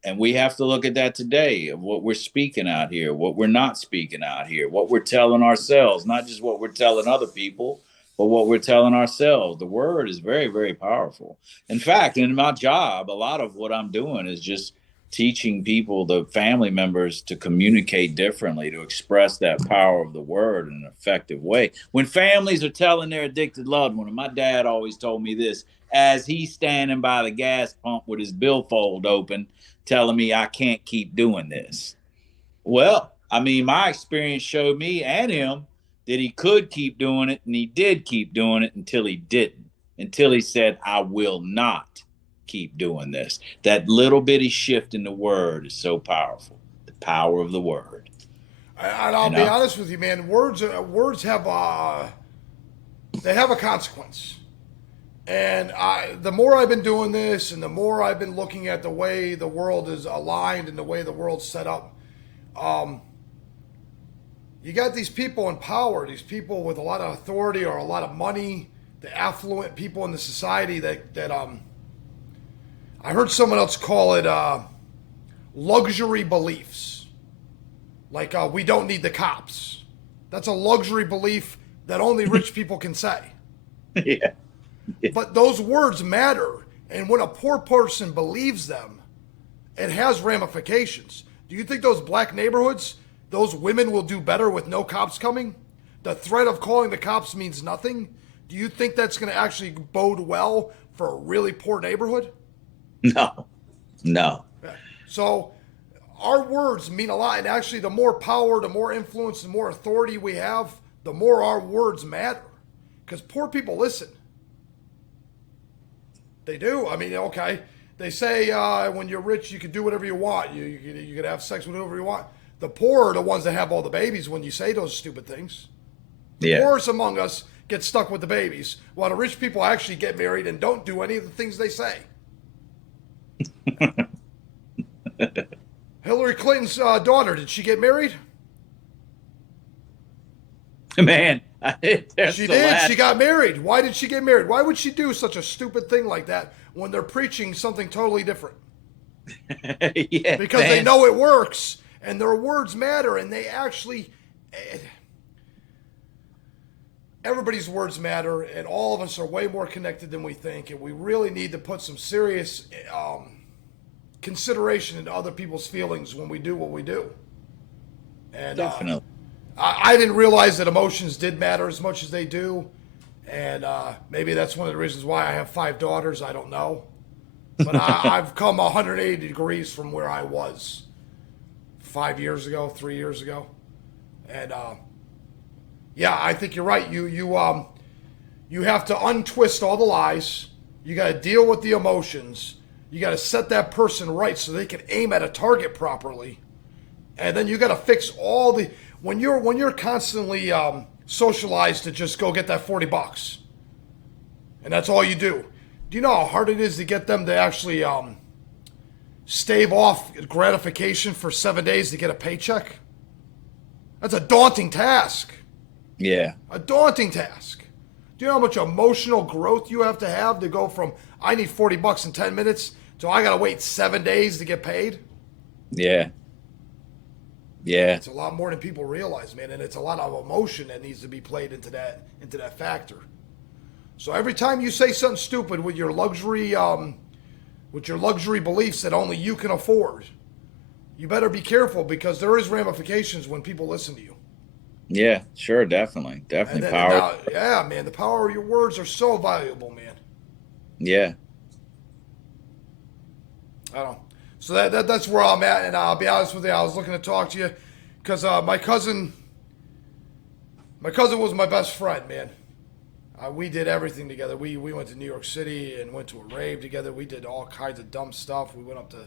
And we have to look at that today, of what we're speaking out here, what we're not speaking out here, what we're telling ourselves, not just what we're telling other people, but what we're telling ourselves. The word is very, very powerful. In fact, in my job, a lot of what I'm doing is just teaching people, the family members, to communicate differently, to express that power of the word in an effective way. When families are telling their addicted loved one, and my dad always told me this, as he's standing by the gas pump with his billfold open, telling me I can't keep doing this. Well, I mean, my experience showed me and him that he could keep doing it, and he did keep doing it until he didn't, until he said, I will not keep doing this. That little bitty shift in the word is so powerful. The power of the word. And I'll be honest with you, man. Words have they have a consequence. And the more I've been doing this, and the more I've been looking at the way the world is aligned and the way the world's set up, you got these people in power, these people with a lot of authority or a lot of money, the affluent people in the society that I heard someone else call it luxury beliefs. Like, we don't need the cops. That's a luxury belief that only rich people can say. Yeah. But those words matter. And when a poor person believes them, it has ramifications. Do you think those black neighborhoods, those women will do better with no cops coming? The threat of calling the cops means nothing. Do you think that's going to actually bode well for a really poor neighborhood? No. So our words mean a lot. And actually, the more power, the more influence, the more authority we have, the more our words matter. Because poor people listen. They do. I mean, okay. They say when you're rich, you can do whatever you want. You can have sex with whoever you want. The poor are the ones that have all the babies when you say those stupid things. The poorest among us get stuck with the babies, while the rich people actually get married and don't do any of the things they say. Hillary Clinton's daughter, did she get married? Man, she did. She got married. Why did she get married? Why would she do such a stupid thing like that when they're preaching something totally different? Because they know it works, and their words matter, and they actually... Everybody's words matter, and all of us are way more connected than we think, and we really need to put some serious consideration into other people's feelings when we do what we do. And definitely. I I didn't realize that emotions did matter as much as they do. And maybe that's one of the reasons why I have 5 daughters. I don't know. But I've come 180 degrees from where I was 5 years ago, 3 years ago. And yeah, I think you're right. You have to untwist all the lies. You got to deal with the emotions. You got to set that person right so they can aim at a target properly. And then you got to fix all the when you're constantly socialized to just go get that $40, and that's all you do. Do you know how hard it is to get them to actually stave off gratification for 7 days to get a paycheck? That's a daunting task. Yeah. A daunting task. Do you know how much emotional growth you have to go from I need $40 in 10 minutes to I got to wait 7 days to get paid? Yeah. Yeah. It's a lot more than people realize, man, and it's a lot of emotion that needs to be played into that factor. So every time you say something stupid with your luxury beliefs that only you can afford, you better be careful because there is ramifications when people listen to you. Yeah, sure, definitely. Definitely power. Yeah, man, the power of your words are so valuable, man. Yeah. I don't know. So that's where I'm at, and I'll be honest with you. I was looking to talk to you because my cousin was my best friend, man. We did everything together. We went to New York City and went to a rave together. We did all kinds of dumb stuff. We went up to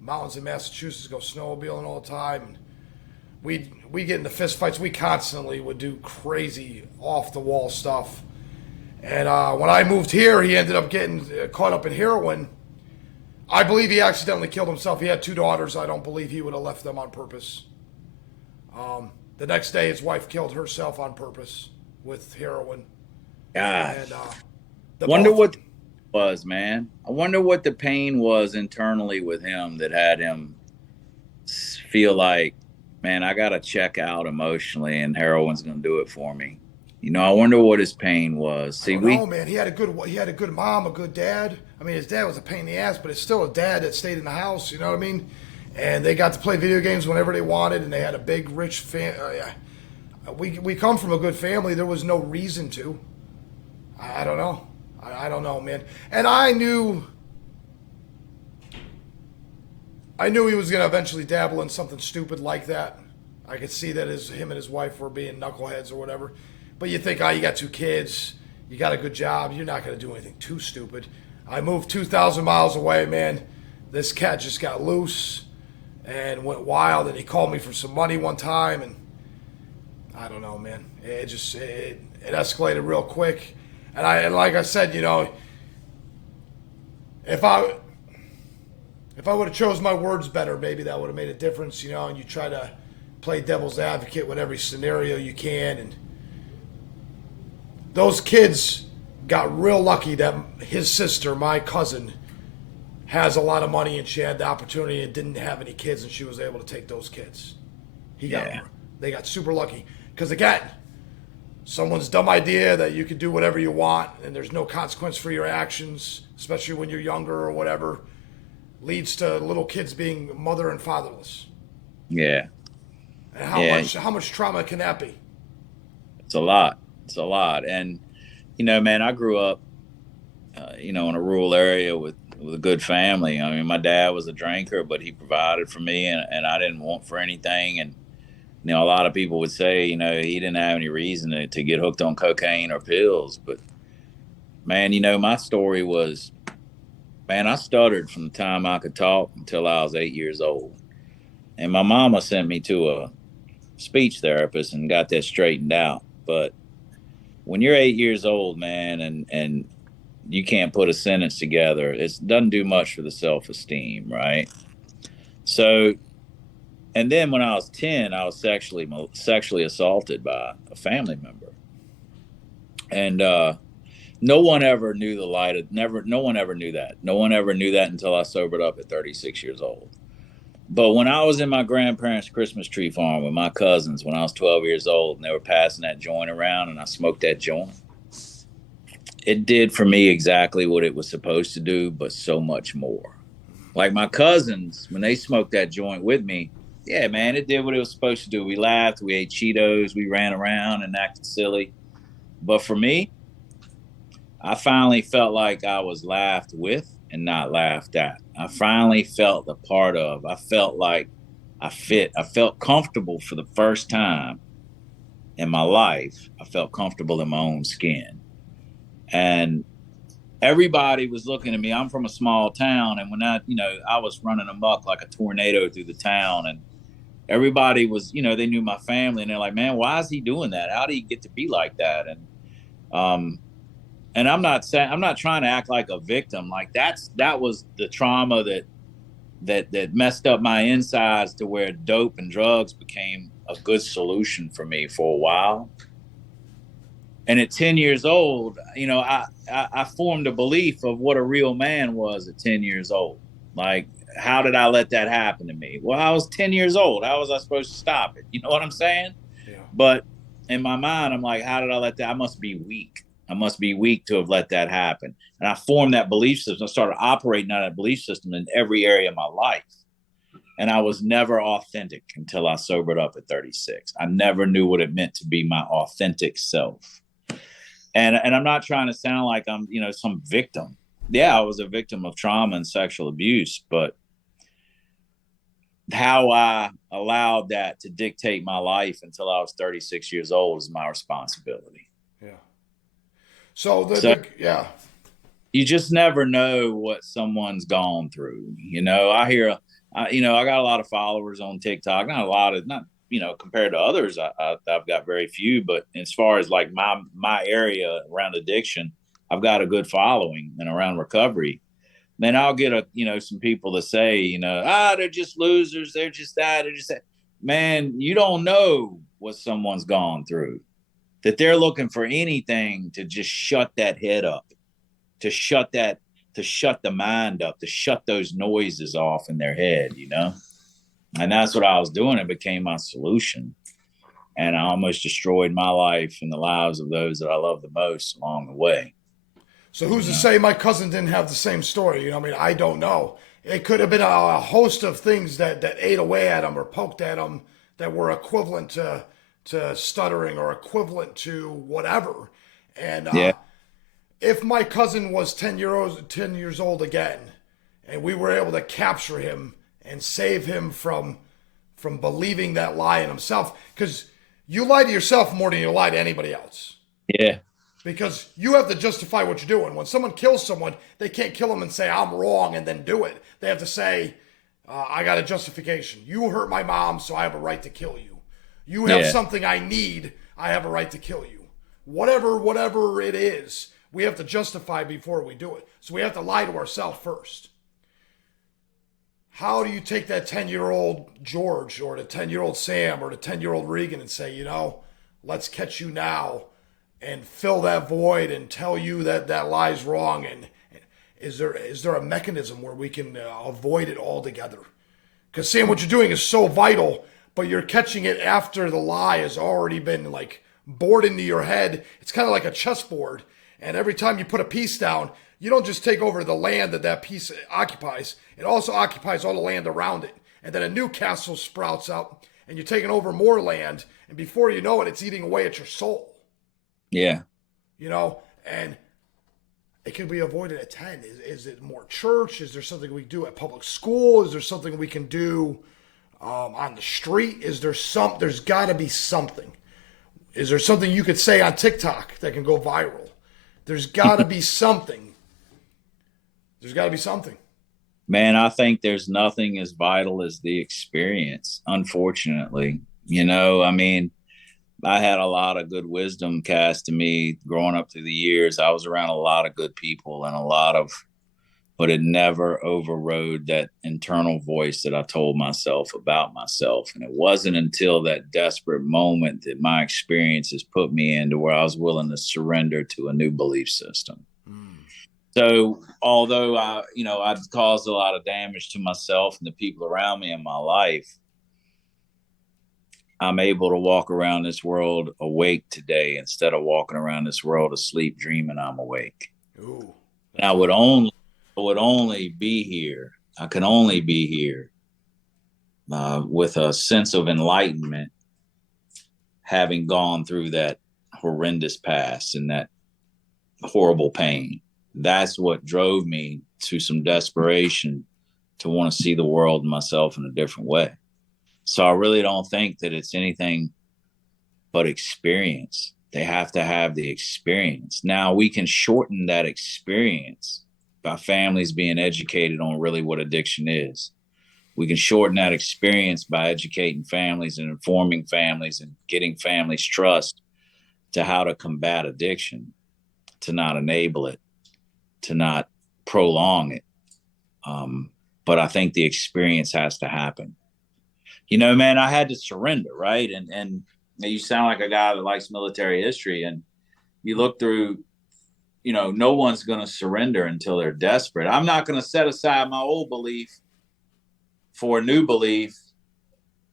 mountains in Massachusetts to go snowmobiling all the time. And we get into fist fights. We constantly would do crazy off the wall stuff. And when I moved here, he ended up getting caught up in heroin. I believe he accidentally killed himself. He had 2 daughters. I don't believe he would have left them on purpose. The next day, his wife killed herself on purpose with heroin. God. And Wonder what it was, man. I wonder what the pain was internally with him that had him feel like, man, I got to check out emotionally and heroin's going to do it for me. You know, I wonder what his pain was. See, man. He had a good mom, a good dad. I mean, his dad was a pain in the ass, but it's still a dad that stayed in the house. You know what I mean? And they got to play video games whenever they wanted, and they had a big, rich family. We come from a good family. There was no reason to. I don't know. I don't know, man. And I knew he was going to eventually dabble in something stupid like that. I could see that as him and his wife were being knuckleheads or whatever. But you think, you got 2 kids, you got a good job, you're not going to do anything too stupid. I moved 2,000 miles away, man. This cat just got loose and went wild, and he called me for some money one time, and I don't know, man. It escalated real quick. And like I said, you know, if I would have chose my words better, maybe that would have made a difference, you know, and you try to play devil's advocate with every scenario you can. And those kids got real lucky that his sister, my cousin, has a lot of money and she had the opportunity and didn't have any kids and she was able to take those kids. They got super lucky. Because again, someone's dumb idea that you can do whatever you want and there's no consequence for your actions, especially when you're younger or whatever, leads to little kids being mother and fatherless. Yeah. And how much trauma can that be? It's a lot. It's a lot. And, you know, man, I grew up, in a rural area with a good family. I mean, my dad was a drinker, but he provided for me and I didn't want for anything. And, you know, a lot of people would say, you know, he didn't have any reason to get hooked on cocaine or pills. But, man, you know, my story was, man, I stuttered from the time I could talk until I was 8 years old. And my mama sent me to a speech therapist and got that straightened out. But when you're 8 years old, man, and you can't put a sentence together, it doesn't do much for the self-esteem, right? So, and then when I was 10, I was sexually assaulted by a family member. And no one ever knew the light of, no one ever knew that. No one ever knew that until I sobered up at 36 years old. But when I was in my grandparents' Christmas tree farm with my cousins when I was 12 years old and they were passing that joint around and I smoked that joint, it did for me exactly what it was supposed to do, but so much more. Like my cousins, when they smoked that joint with me, Yeah, man, it did what it was supposed to do. We laughed, we ate Cheetos, we ran around and acted silly. But for me, I finally felt like I was laughed with and not laughed at. I finally felt a part of. I felt like I fit. I felt comfortable for the first time in my life. I felt comfortable in my own skin. And everybody was looking at me. I'm from a small town. And when I was running amok like a tornado through the town. And everybody was, they knew my family. And they're like, man, why is he doing that? How did he get to be like that? Um, and I'm not trying to act like a victim. Like that was the trauma that messed up my insides to where dope and drugs became a good solution for me for a while. And at 10 years old, I formed a belief of what a real man was at 10 years old. Like, how did I let that happen to me? Well, I was 10 years old. How was I supposed to stop it? You know what I'm saying? Yeah. But in my mind, I'm like, how did I let that? I must be weak. I must be weak to have let that happen. And I formed that belief system. I started operating on that belief system in every area of my life. And I was never authentic until I sobered up at 36. I never knew what it meant to be my authentic self. And I'm not trying to sound like I'm, some victim. Yeah, I was a victim of trauma and sexual abuse, but how I allowed that to dictate my life until I was 36 years old is my responsibility. Yeah. So So yeah. you just never know what someone's gone through. I got a lot of followers on TikTok. Not a lot of, not compared to others, I've got very few. But as far as like my area around addiction, I've got a good following, and around recovery. Then I'll get some people that say, they're just losers, they're just that, they're just that. Man, you don't know what someone's gone through. That they're looking for anything to just shut that head up, to shut the mind up, to shut those noises off in their head. And that's what I was doing. It became my solution. And I almost destroyed my life and the lives of those that I love the most along the way. So who's to say my cousin didn't have the same story? I mean, I don't know. It could have been a host of things that ate away at him or poked at him that were equivalent to stuttering or equivalent to whatever. And Yeah. if my cousin was 10 years old again, and we were able to capture him and save him from believing that lie in himself, because you lie to yourself more than you lie to anybody else. Yeah. Because you have to justify what you're doing. When someone kills someone, they can't kill them and say, I'm wrong, and then do it. They have to say, I got a justification. You hurt my mom, so I have a right to kill you. You have something I need, I have a right to kill you. Whatever it is, we have to justify before we do it. So we have to lie to ourselves first. How do you take that 10-year-old George or the 10-year-old Sam or the 10-year-old Regan and say, let's catch you now and fill that void and tell you that lie's wrong? And is there a mechanism where we can avoid it altogether? Because Sam, what you're doing is so vital, but you're catching it after the lie has already been like bored into your head. It's kind of like a chessboard. And every time you put a piece down, you don't just take over the land that piece occupies. It also occupies all the land around it. And then a new castle sprouts up, and you're taking over more land. And before you know it, it's eating away at your soul. Yeah. And it can be avoided at 10. Is it more church? Is there something we do at public school? Is there something we can do on the street? There's got to be something. Is there something you could say on TikTok that can go viral? There's got to be something. There's got to be something. Man, I think there's nothing as vital as the experience, unfortunately. I mean, I had a lot of good wisdom cast to me growing up through the years. I was around a lot of good people and but it never overrode that internal voice that I told myself about myself. And it wasn't until that desperate moment that my experiences put me into where I was willing to surrender to a new belief system. So although I'd caused a lot of damage to myself and the people around me in my life, I'm able to walk around this world awake today instead of walking around this world asleep, dreaming I'm awake. Ooh, and I would only be here. I can only be here with a sense of enlightenment, having gone through that horrendous past and that horrible pain. That's what drove me to some desperation to want to see the world and myself in a different way. So I really don't think that it's anything but experience. They have to have the experience. Now we can shorten that experience by families being educated on really what addiction is. We can shorten that experience by educating families and informing families and getting families trust to how to combat addiction, to not enable it, to not prolong it. But I think the experience has to happen. You know, man, I had to surrender, right? And you sound like a guy that likes military history, and you look through, you know, no one's going to surrender until they're desperate. I'm not going to set aside my old belief for a new belief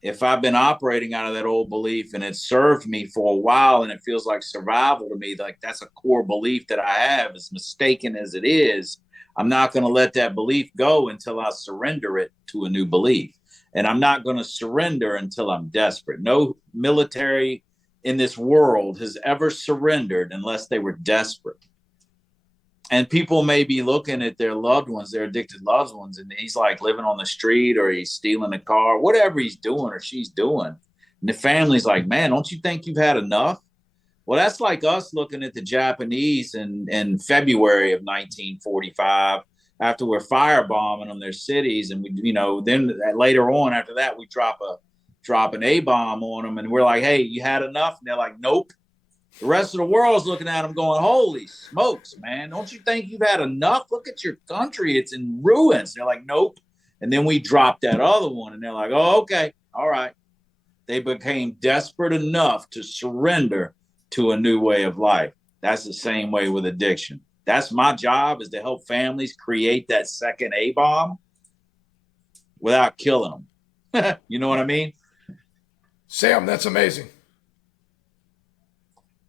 if I've been operating out of that old belief and it served me for a while and it feels like survival to me. Like that's a core belief that I have, as mistaken as it is. I'm not going to let that belief go until I surrender it to a new belief. And I'm not going to surrender until I'm desperate. No military in this world has ever surrendered unless they were desperate. And people may be looking at their loved ones, their addicted loved ones, and he's like living on the street or he's stealing a car, whatever he's doing or she's doing. And the family's like, man, don't you think you've had enough? Well, that's like us looking at the Japanese in February of 1945 after we're firebombing them their cities. And we, you know, then later on after that, we drop an A-bomb on them and we're like, hey, you had enough? And they're like, nope. The rest of the world's looking at them going, holy smokes, man. Don't you think you've had enough? Look at your country. It's in ruins. They're like, nope. And then we dropped that other one and they're like, oh, okay. All right. They became desperate enough to surrender to a new way of life. That's the same way with addiction. That's my job, is to help families create that second A-bomb without killing them. You know what I mean? Sam, that's amazing.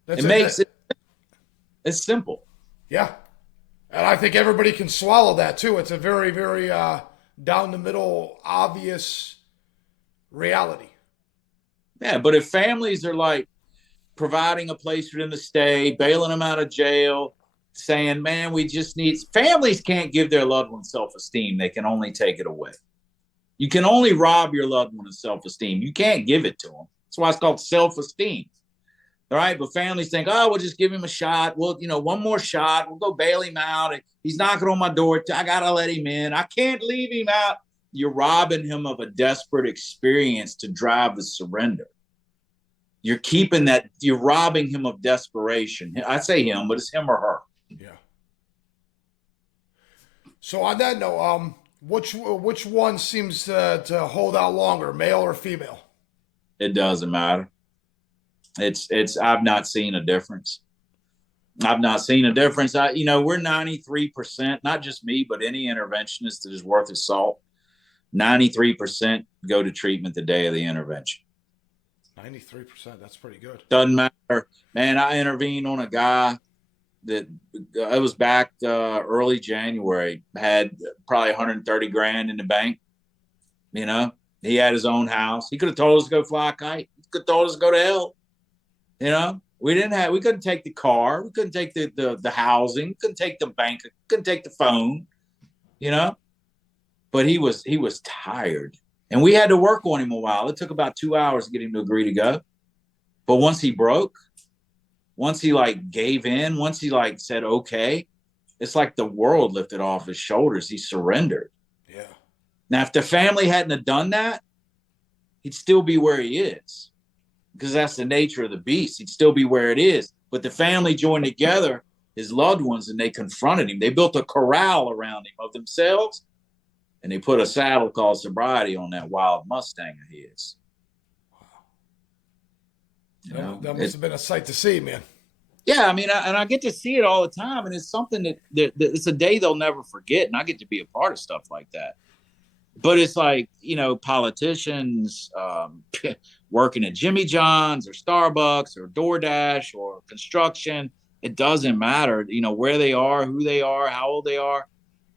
It's simple. Yeah. And I think everybody can swallow that too. It's a very, very down the middle, obvious reality. Yeah, but if families are like providing a place for them to stay, bailing them out of jail, saying, man, we just need, families can't give their loved one self-esteem. They can only take it away. You can only rob your loved one of self-esteem. You can't give it to them. That's why it's called self-esteem. All right. But families think, oh, we'll just give him a shot. Well, you know, one more shot. We'll go bail him out. He's knocking on my door. I got to let him in. I can't leave him out. You're robbing him of a desperate experience to drive the surrender. You're keeping that, you're robbing him of desperation. I say him, but it's him or her. Yeah. So on that note, which one seems to hold out longer, male or female? It doesn't matter. I've not seen a difference. I've not seen a difference. We're 93%, not just me, but any interventionist that is worth his salt, 93% go to treatment the day of the intervention. 93%, that's pretty good. Doesn't matter. Man, I intervened on a guy that it was back early January, had probably 130 grand in the bank. You know, he had his own house. He could have told us to go fly a kite. He could have told us to go to hell. You know, we couldn't take the car. We couldn't take the housing. We couldn't take the bank. We couldn't take the phone, you know, but he was tired and we had to work on him a while. It took about 2 hours to get him to agree to go. But once he broke, once he like gave in, once he like said, okay, it's like the world lifted off his shoulders. He surrendered. Yeah. Now, if the family hadn't have done that, he'd still be where he is. Because that's the nature of the beast. He'd still be where it is. But the family joined together, his loved ones, and they confronted him. They built a corral around him of themselves, and they put a saddle called sobriety on that wild Mustang of his. Wow. That must have been a sight to see, man. Yeah, I mean, I get to see it all the time, and it's something that it's a day they'll never forget, and I get to be a part of stuff like that. But it's like, you know, politicians working at Jimmy John's or Starbucks or DoorDash or construction. It doesn't matter, you know, where they are, who they are, how old they are.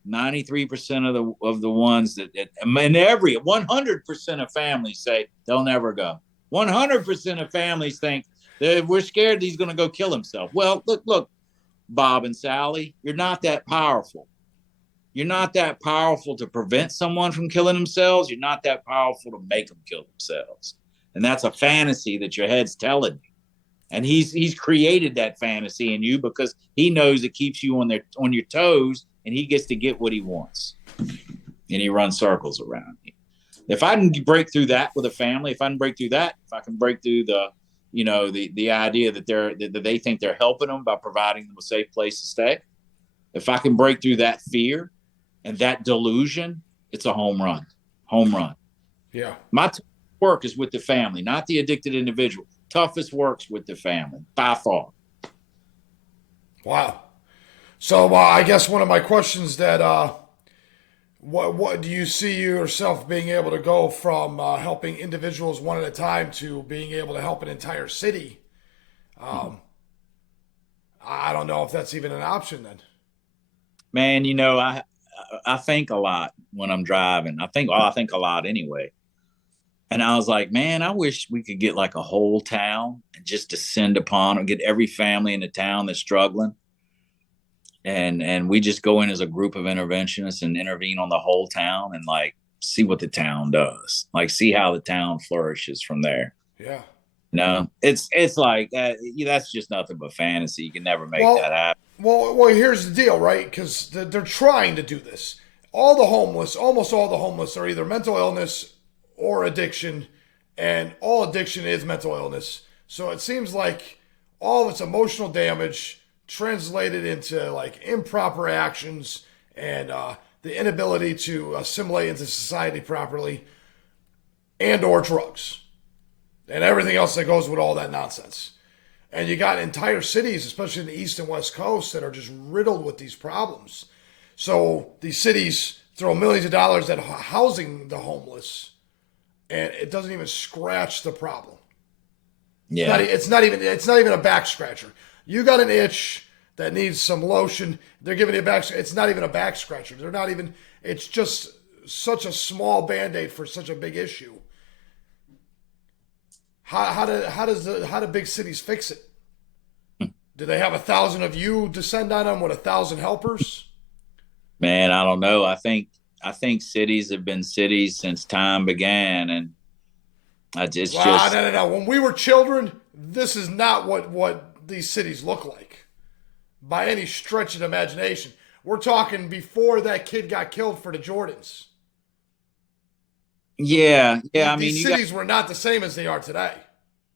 93% of the ones and every 100% of families say they'll never go. 100% of families think that we're scared he's going to go kill himself. Well, look, Bob and Sally, you're not that powerful. You're not that powerful to prevent someone from killing themselves. You're not that powerful to make them kill themselves. And that's a fantasy that your head's telling you. And he's created that fantasy in you because he knows it keeps you on your toes, and he gets to get what he wants. And he runs circles around you. If I can break through that with a family, if I can break through that, if I can break through the idea that they think they're helping them by providing them a safe place to stay, if I can break through that fear and that delusion, it's a home run. Home run. Yeah. My work is with the family, not the addicted individual. Toughest works with the family, by far. Wow. So I guess one of my questions that what do you see yourself being able to go from helping individuals one at a time to being able to help an entire city? I don't know if that's even an option then. Man, I think a lot when I'm driving. I think a lot anyway. And I was like, man, I wish we could get like a whole town and just descend upon and get every family in the town that's struggling. And we just go in as a group of interventionists and intervene on the whole town and like see what the town does, like see how the town flourishes from there. Yeah. No, it's like that's just nothing but fantasy. You can never make that happen. Well, here's the deal, right? Because they're trying to do this. Almost all the homeless are either mental illness or addiction, and all addiction is mental illness. So it seems like all of its emotional damage translated into like improper actions and the inability to assimilate into society properly, and or drugs and everything else that goes with all that nonsense. And you got entire cities, especially in the East and West Coast, that are just riddled with these problems. So these cities throw millions of dollars at housing the homeless, and it doesn't even scratch the problem. Yeah, it's not even a back scratcher. You got an itch that needs some lotion. They're giving you a back. It's not even a back scratcher. They're not even. It's just such a small Band-Aid for such a big issue. How do big cities fix it? Do they have 1,000 of you descend on them with 1,000 helpers? Man, I don't know. I think cities have been cities since time began, and no. When we were children, this is not what these cities look like, by any stretch of imagination. We're talking before that kid got killed for the Jordans. Yeah. I mean, these cities were not the same as they are today.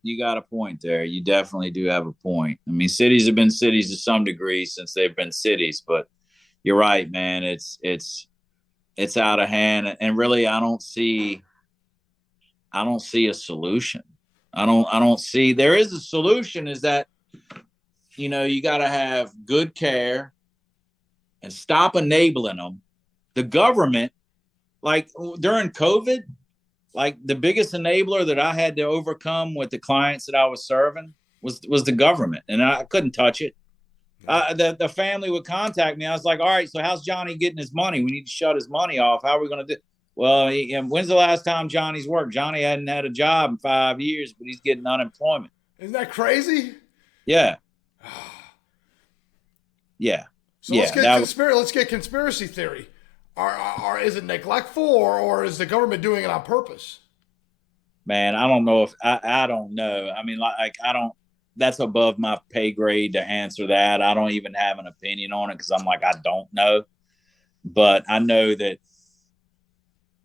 You got a point there. You definitely do have a point. I mean, cities have been cities to some degree since they've been cities, but you're right, man. It's out of hand, and really, I don't see a solution. I don't see there is a solution. Is that you got to have good care and stop enabling them. The government, like during COVID, like the biggest enabler that I had to overcome with the clients that I was serving was the government, and I couldn't touch it. The family would contact me. I was like, all right, so how's Johnny getting his money? We need to shut his money off. How are we going to do? Well, when's the last time Johnny's worked? Johnny hadn't had a job in 5 years, but he's getting unemployment. Isn't that crazy? Yeah. Yeah. So let's get conspiracy theory. Is it neglectful or is the government doing it on purpose? Man, I don't know I don't know. I mean, like I don't. That's above my pay grade to answer that. I don't even have an opinion on it because I'm like I don't know. But I know that,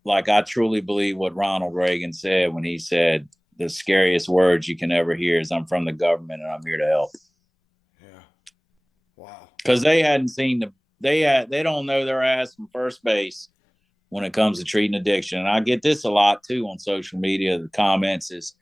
like, I truly believe what Ronald Reagan said when he said the scariest words you can ever hear is "I'm from the government and I'm here to help." Yeah. Wow. Because they hadn't seen they don't know their ass from first base when it comes to treating addiction. And I get this a lot too on social media. The comments is,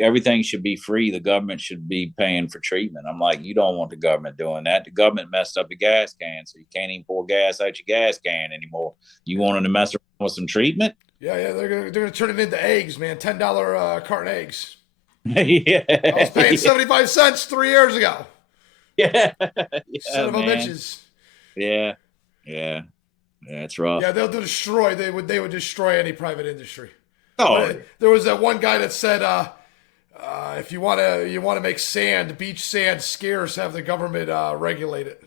everything should be free. The government should be paying for treatment. I'm like, you don't want the government doing that. The government messed up the gas can, so you can't even pour gas out your gas can anymore. You wanted to mess around with some treatment? Yeah. They're gonna turn it into eggs, man. $10 carton eggs. Yeah. I was paying 75 cents 3 years ago. Yeah. Son of a bitches. Yeah. Yeah, it's rough. Yeah, they'll destroy. They would destroy any private industry. Oh, But there was that one guy that said, if you want to make beach sand scarce, have the government regulate it.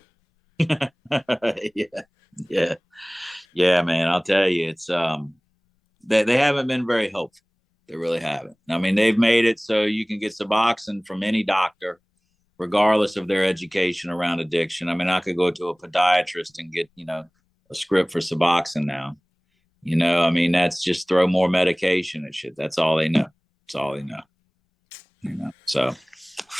yeah, yeah, yeah, man. I'll tell you, it's they haven't been very helpful. They really haven't. I mean, they've made it so you can get Suboxone from any doctor, regardless of their education around addiction. I mean, I could go to a podiatrist and get, a script for Suboxone now. I mean, that's just throw more medication and shit. That's all they know. That's all they know. So.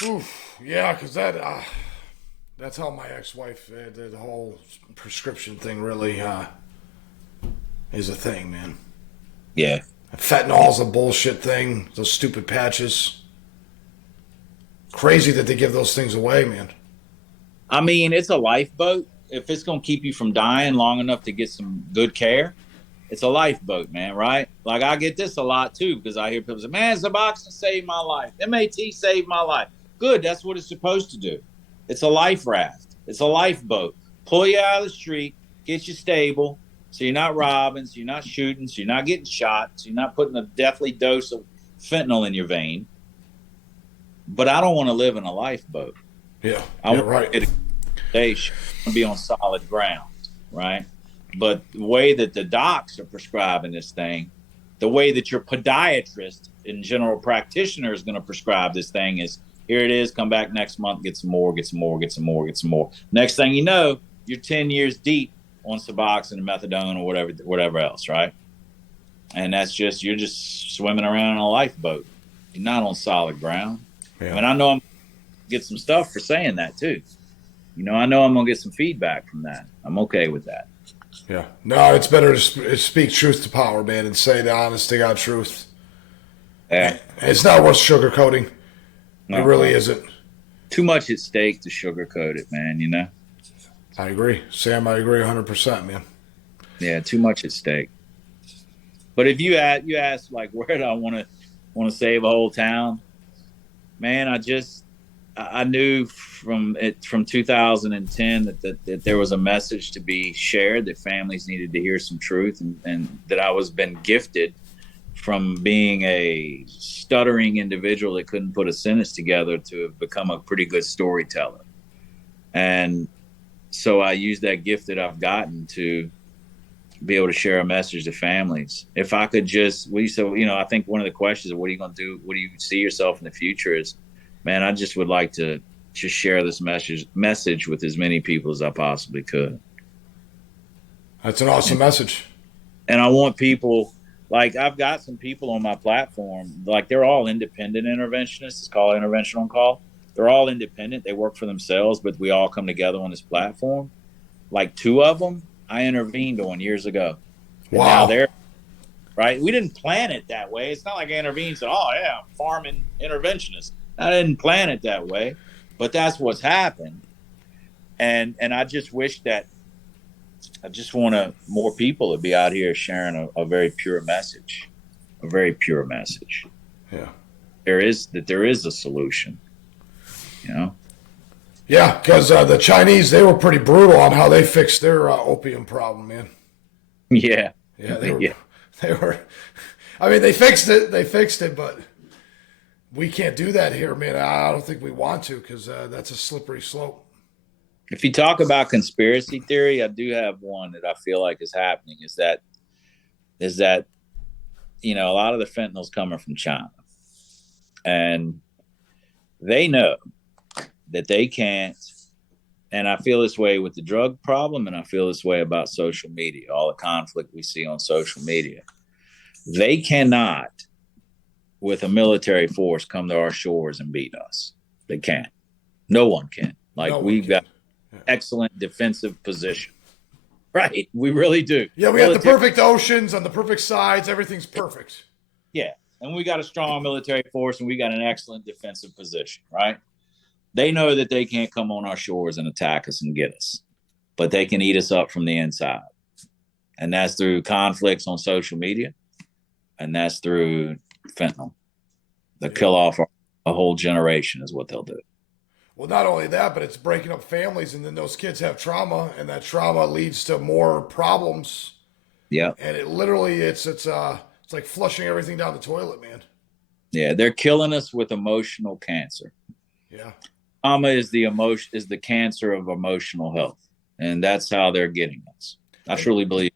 Oof, yeah, because that's how my ex-wife did the whole prescription thing. Really is a thing, man. Yeah. Fentanyl's a bullshit thing. Those stupid patches. Crazy that they give those things away, man. I mean, it's a lifeboat. If it's going to keep you from dying long enough to get some good care, it's a lifeboat, man, right? Like, I get this a lot, too, because I hear people say, man, Suboxone saved my life. MAT saved my life. Good, that's what it's supposed to do. It's a life raft. It's a lifeboat. Pull you out of the street, get you stable, so you're not robbing, so you're not shooting, so you're not getting shot, so you're not putting a deathly dose of fentanyl in your vein. But I don't want to live in a lifeboat. Yeah, I want right. to be on solid ground, right? But the way that the docs are prescribing this thing, the way that your podiatrist and general practitioner is going to prescribe this thing is, here it is, come back next month, get some more, get some more, get some more, get some more. Next thing you know, you're 10 years deep on Suboxone and methadone or whatever else, right? And you're just swimming around in a lifeboat. You're not on solid ground. Yeah. I mean, I know I'm get some stuff for saying that too. I know I'm gonna get some feedback from that. I'm okay with that. Yeah. No, it's better to speak truth to power, man, and say the honest to God truth. Yeah. It's not worth sugarcoating. No, it really isn't. Too much at stake to sugarcoat it, man, I agree. Sam, I agree 100%, man. Yeah, too much at stake. But if you ask like, where do I want to save a whole town? Man, I knew from 2010 that there was a message to be shared, that families needed to hear some truth, and that I was been gifted from being a stuttering individual that couldn't put a sentence together to have become a pretty good storyteller. And so I used that gift that I've gotten to be able to share a message to families. If I could I think one of the questions of what are you going to do? What do you see yourself in the future is, man, I just would like to just share this message with as many people as I possibly could. That's an awesome message. And I want people, like, I've got some people on my platform, like, they're all independent interventionists. It's called Intervention on Call. They're all independent. They work for themselves, but we all come together on this platform. Like, 2 of them I intervened on years ago. And wow. Now they're right. We didn't plan it that way. It's not like I intervened and said, oh yeah, I'm farming interventionist. I didn't plan it that way, but that's what's happened. And I just wish that more people to be out here sharing a very pure message, Yeah. There is a solution, Yeah, because the Chinese, they were pretty brutal on how they fixed their opium problem, man. Yeah. Yeah, they were. I mean, they fixed it, but we can't do that here, man. I don't think we want to, because that's a slippery slope. If you talk about conspiracy theory, I do have one that I feel like is happening. Is that a lot of the fentanyl's coming from China, and they know that they can't. And I feel this way with the drug problem, and I feel this way about social media, all the conflict we see on social media. They cannot, with a military force, come to our shores and beat us. They can't. No one can. We've got excellent defensive position. Right? We really do. Yeah, we have the perfect oceans on the perfect sides. Everything's perfect. Yeah. And we got a strong military force, and we got an excellent defensive position, right? They know that they can't come on our shores and attack us and get us, but they can eat us up from the inside. And that's through conflicts on social media, and that's through fentanyl. They'll kill off a whole generation is what they'll do. Well, not only that, but it's breaking up families, and then those kids have trauma, and that trauma leads to more problems. Yeah. And it literally, it's like flushing everything down the toilet, man. Yeah. They're killing us with emotional cancer. Yeah. Trauma is the cancer of emotional health. And that's how they're getting us. I And truly believe.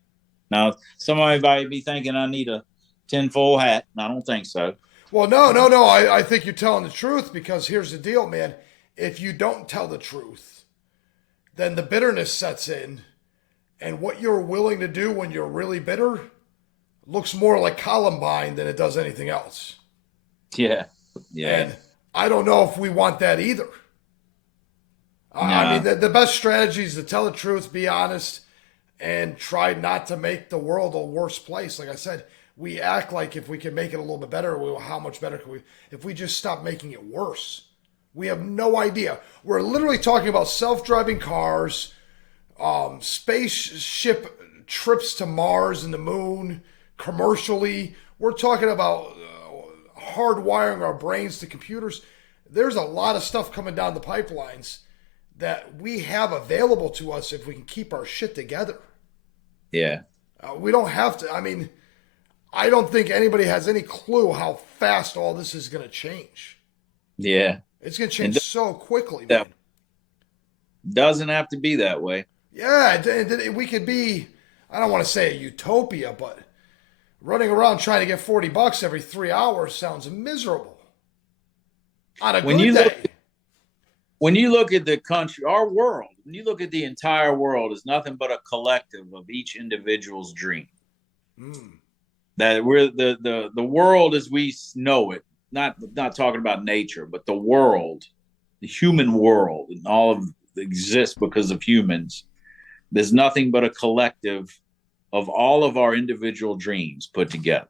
Now, somebody might be thinking I need a tinfoil hat, and I don't think so. well, no, no, no. I think you're telling the truth because here's the deal, man. If you don't tell the truth, then the bitterness sets in, and what you're willing to do when you're really bitter looks more like Columbine than it does anything else. Yeah. Yeah. And I don't know if we want that either. I mean, Nah. the best strategy is to tell the truth, be honest, and try not to make the world a worse place. Like I said, we act like if we can make it a little bit better, well, how much better can we? If we just stop making it worse, we have no idea. We're literally talking about self-driving cars, spaceship trips to Mars and the moon, commercially. We're talking about hardwiring our brains to computers. There's a lot of stuff coming down the pipelines that we have available to us if we can keep our shit together. Yeah. We don't have to. I mean, I don't think anybody has any clue how fast all this is going to change. Yeah. It's going to change so quickly, that man. doesn't have to be that way. Yeah, we could be, I don't want to say a utopia, but running around trying to get $40 every 3 hours sounds miserable. On a good day. When you look at the country, our world, when you look at the entire world, is nothing but a collective of each individual's dream. That we're the world as we know it, not talking about nature, but the world, the human world, and all of it exists because of humans. There's nothing but a collective of all of our individual dreams put together.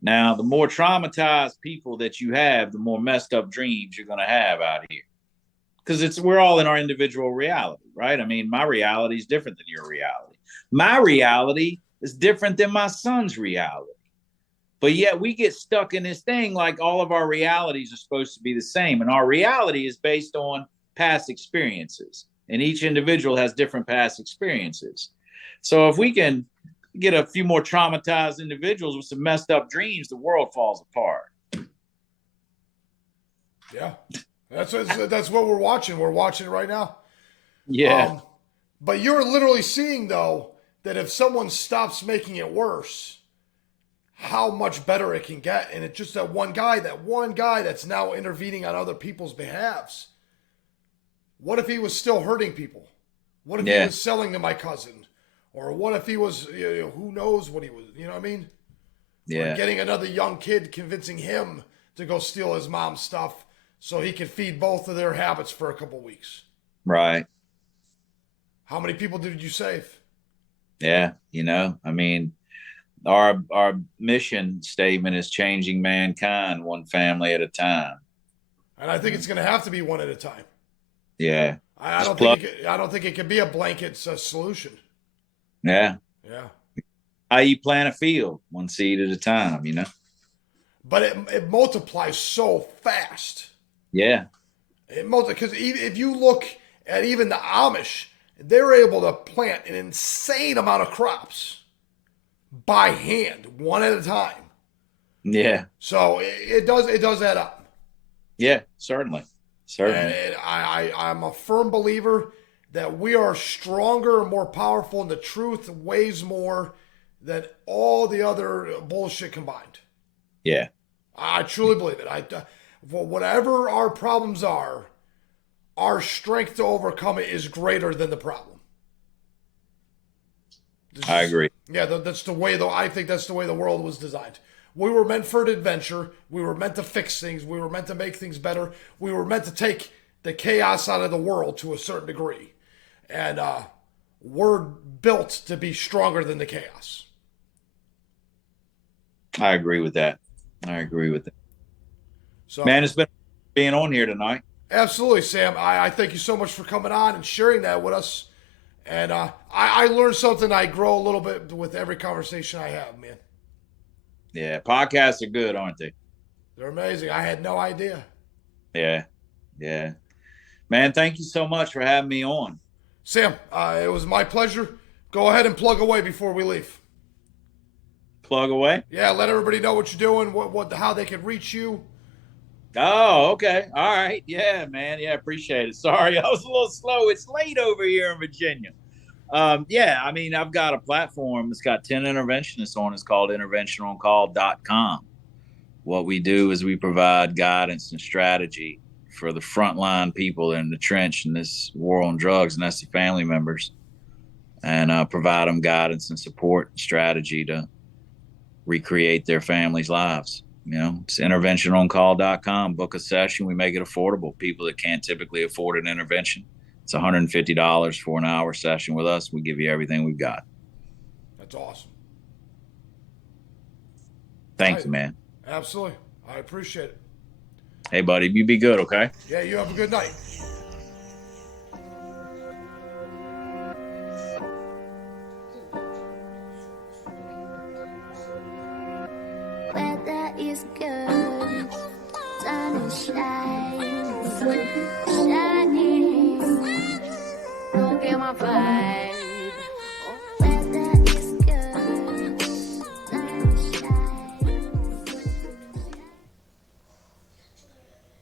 Now, the more traumatized people that you have, the more messed up dreams you're going to have out here. Because we're all in our individual reality, right? I mean, my reality is different than your reality. My reality is different than my son's reality. But yet we get stuck in this thing like all of our realities are supposed to be the same. And our reality is based on past experiences. And each individual has different past experiences. So if we can get a few more traumatized individuals with some messed up dreams, the world falls apart. Yeah. That's what we're watching. We're watching it right now. Yeah. But you're literally seeing, though, that if someone stops making it worse, how much better it can get. And it's just that one guy that's now intervening on other people's behalves. What if he was still hurting people? What if he was selling to my cousin? Or what if he was, who knows what he was, you know what I mean? Yeah. Or getting another young kid, convincing him to go steal his mom's stuff so he could feed both of their habits for a couple weeks. Right. How many people did you save? Yeah. I mean, our mission statement is changing mankind one family at a time. And I think it's going to have to be one at a time. Yeah. I don't think it can be a blanket solution. Yeah. Yeah. How you plant a field, one seed at a time, But it multiplies so fast. Yeah. Because if you look at even the Amish, they're able to plant an insane amount of crops by hand, one at a time. Yeah. So it does add up. Yeah, certainly. And I'm a firm believer that we are stronger and more powerful, and the truth weighs more than all the other bullshit combined. Yeah. I truly believe it. Whatever our problems are, our strength to overcome it is greater than the problem. I agree. Yeah, that's the way, though. I think that's the way the world was designed. We were meant for an adventure. We were meant to fix things. We were meant to make things better. We were meant to take the chaos out of the world to a certain degree. And we're built to be stronger than the chaos. I agree with that. So, man, it's been being on here tonight. Absolutely, Sam. I thank you so much for coming on and sharing that with us. And I learned something. I grow a little bit with every conversation I have, man. Yeah, podcasts are good, aren't they? They're amazing. I had no idea. Yeah. Man, thank you so much for having me on. Sam, it was my pleasure. Go ahead and plug away before we leave. Plug away. Yeah, let everybody know what you're doing, how they can reach you. Oh, okay. All right. Yeah, man. Yeah, appreciate it. Sorry, I was a little slow. It's late over here in Virginia. Yeah, I mean, I've got a platform. It's got 10 interventionists on. It's called interventiononcall.com. What we do is we provide guidance and strategy for the frontline people in the trench in this war on drugs, and that's the family members, and provide them guidance and support and strategy to recreate their families' lives. You know, it's interventiononcall.com. Book a session. We make it affordable. People that can't typically afford an intervention, it's $150 for an hour session with us. We give you everything we've got. That's awesome. Thank you, man. Absolutely. I appreciate it. Hey, buddy, you be good, okay? Yeah, you have a good night. Weather is good, sun is shining, shining. Don't get my vibe.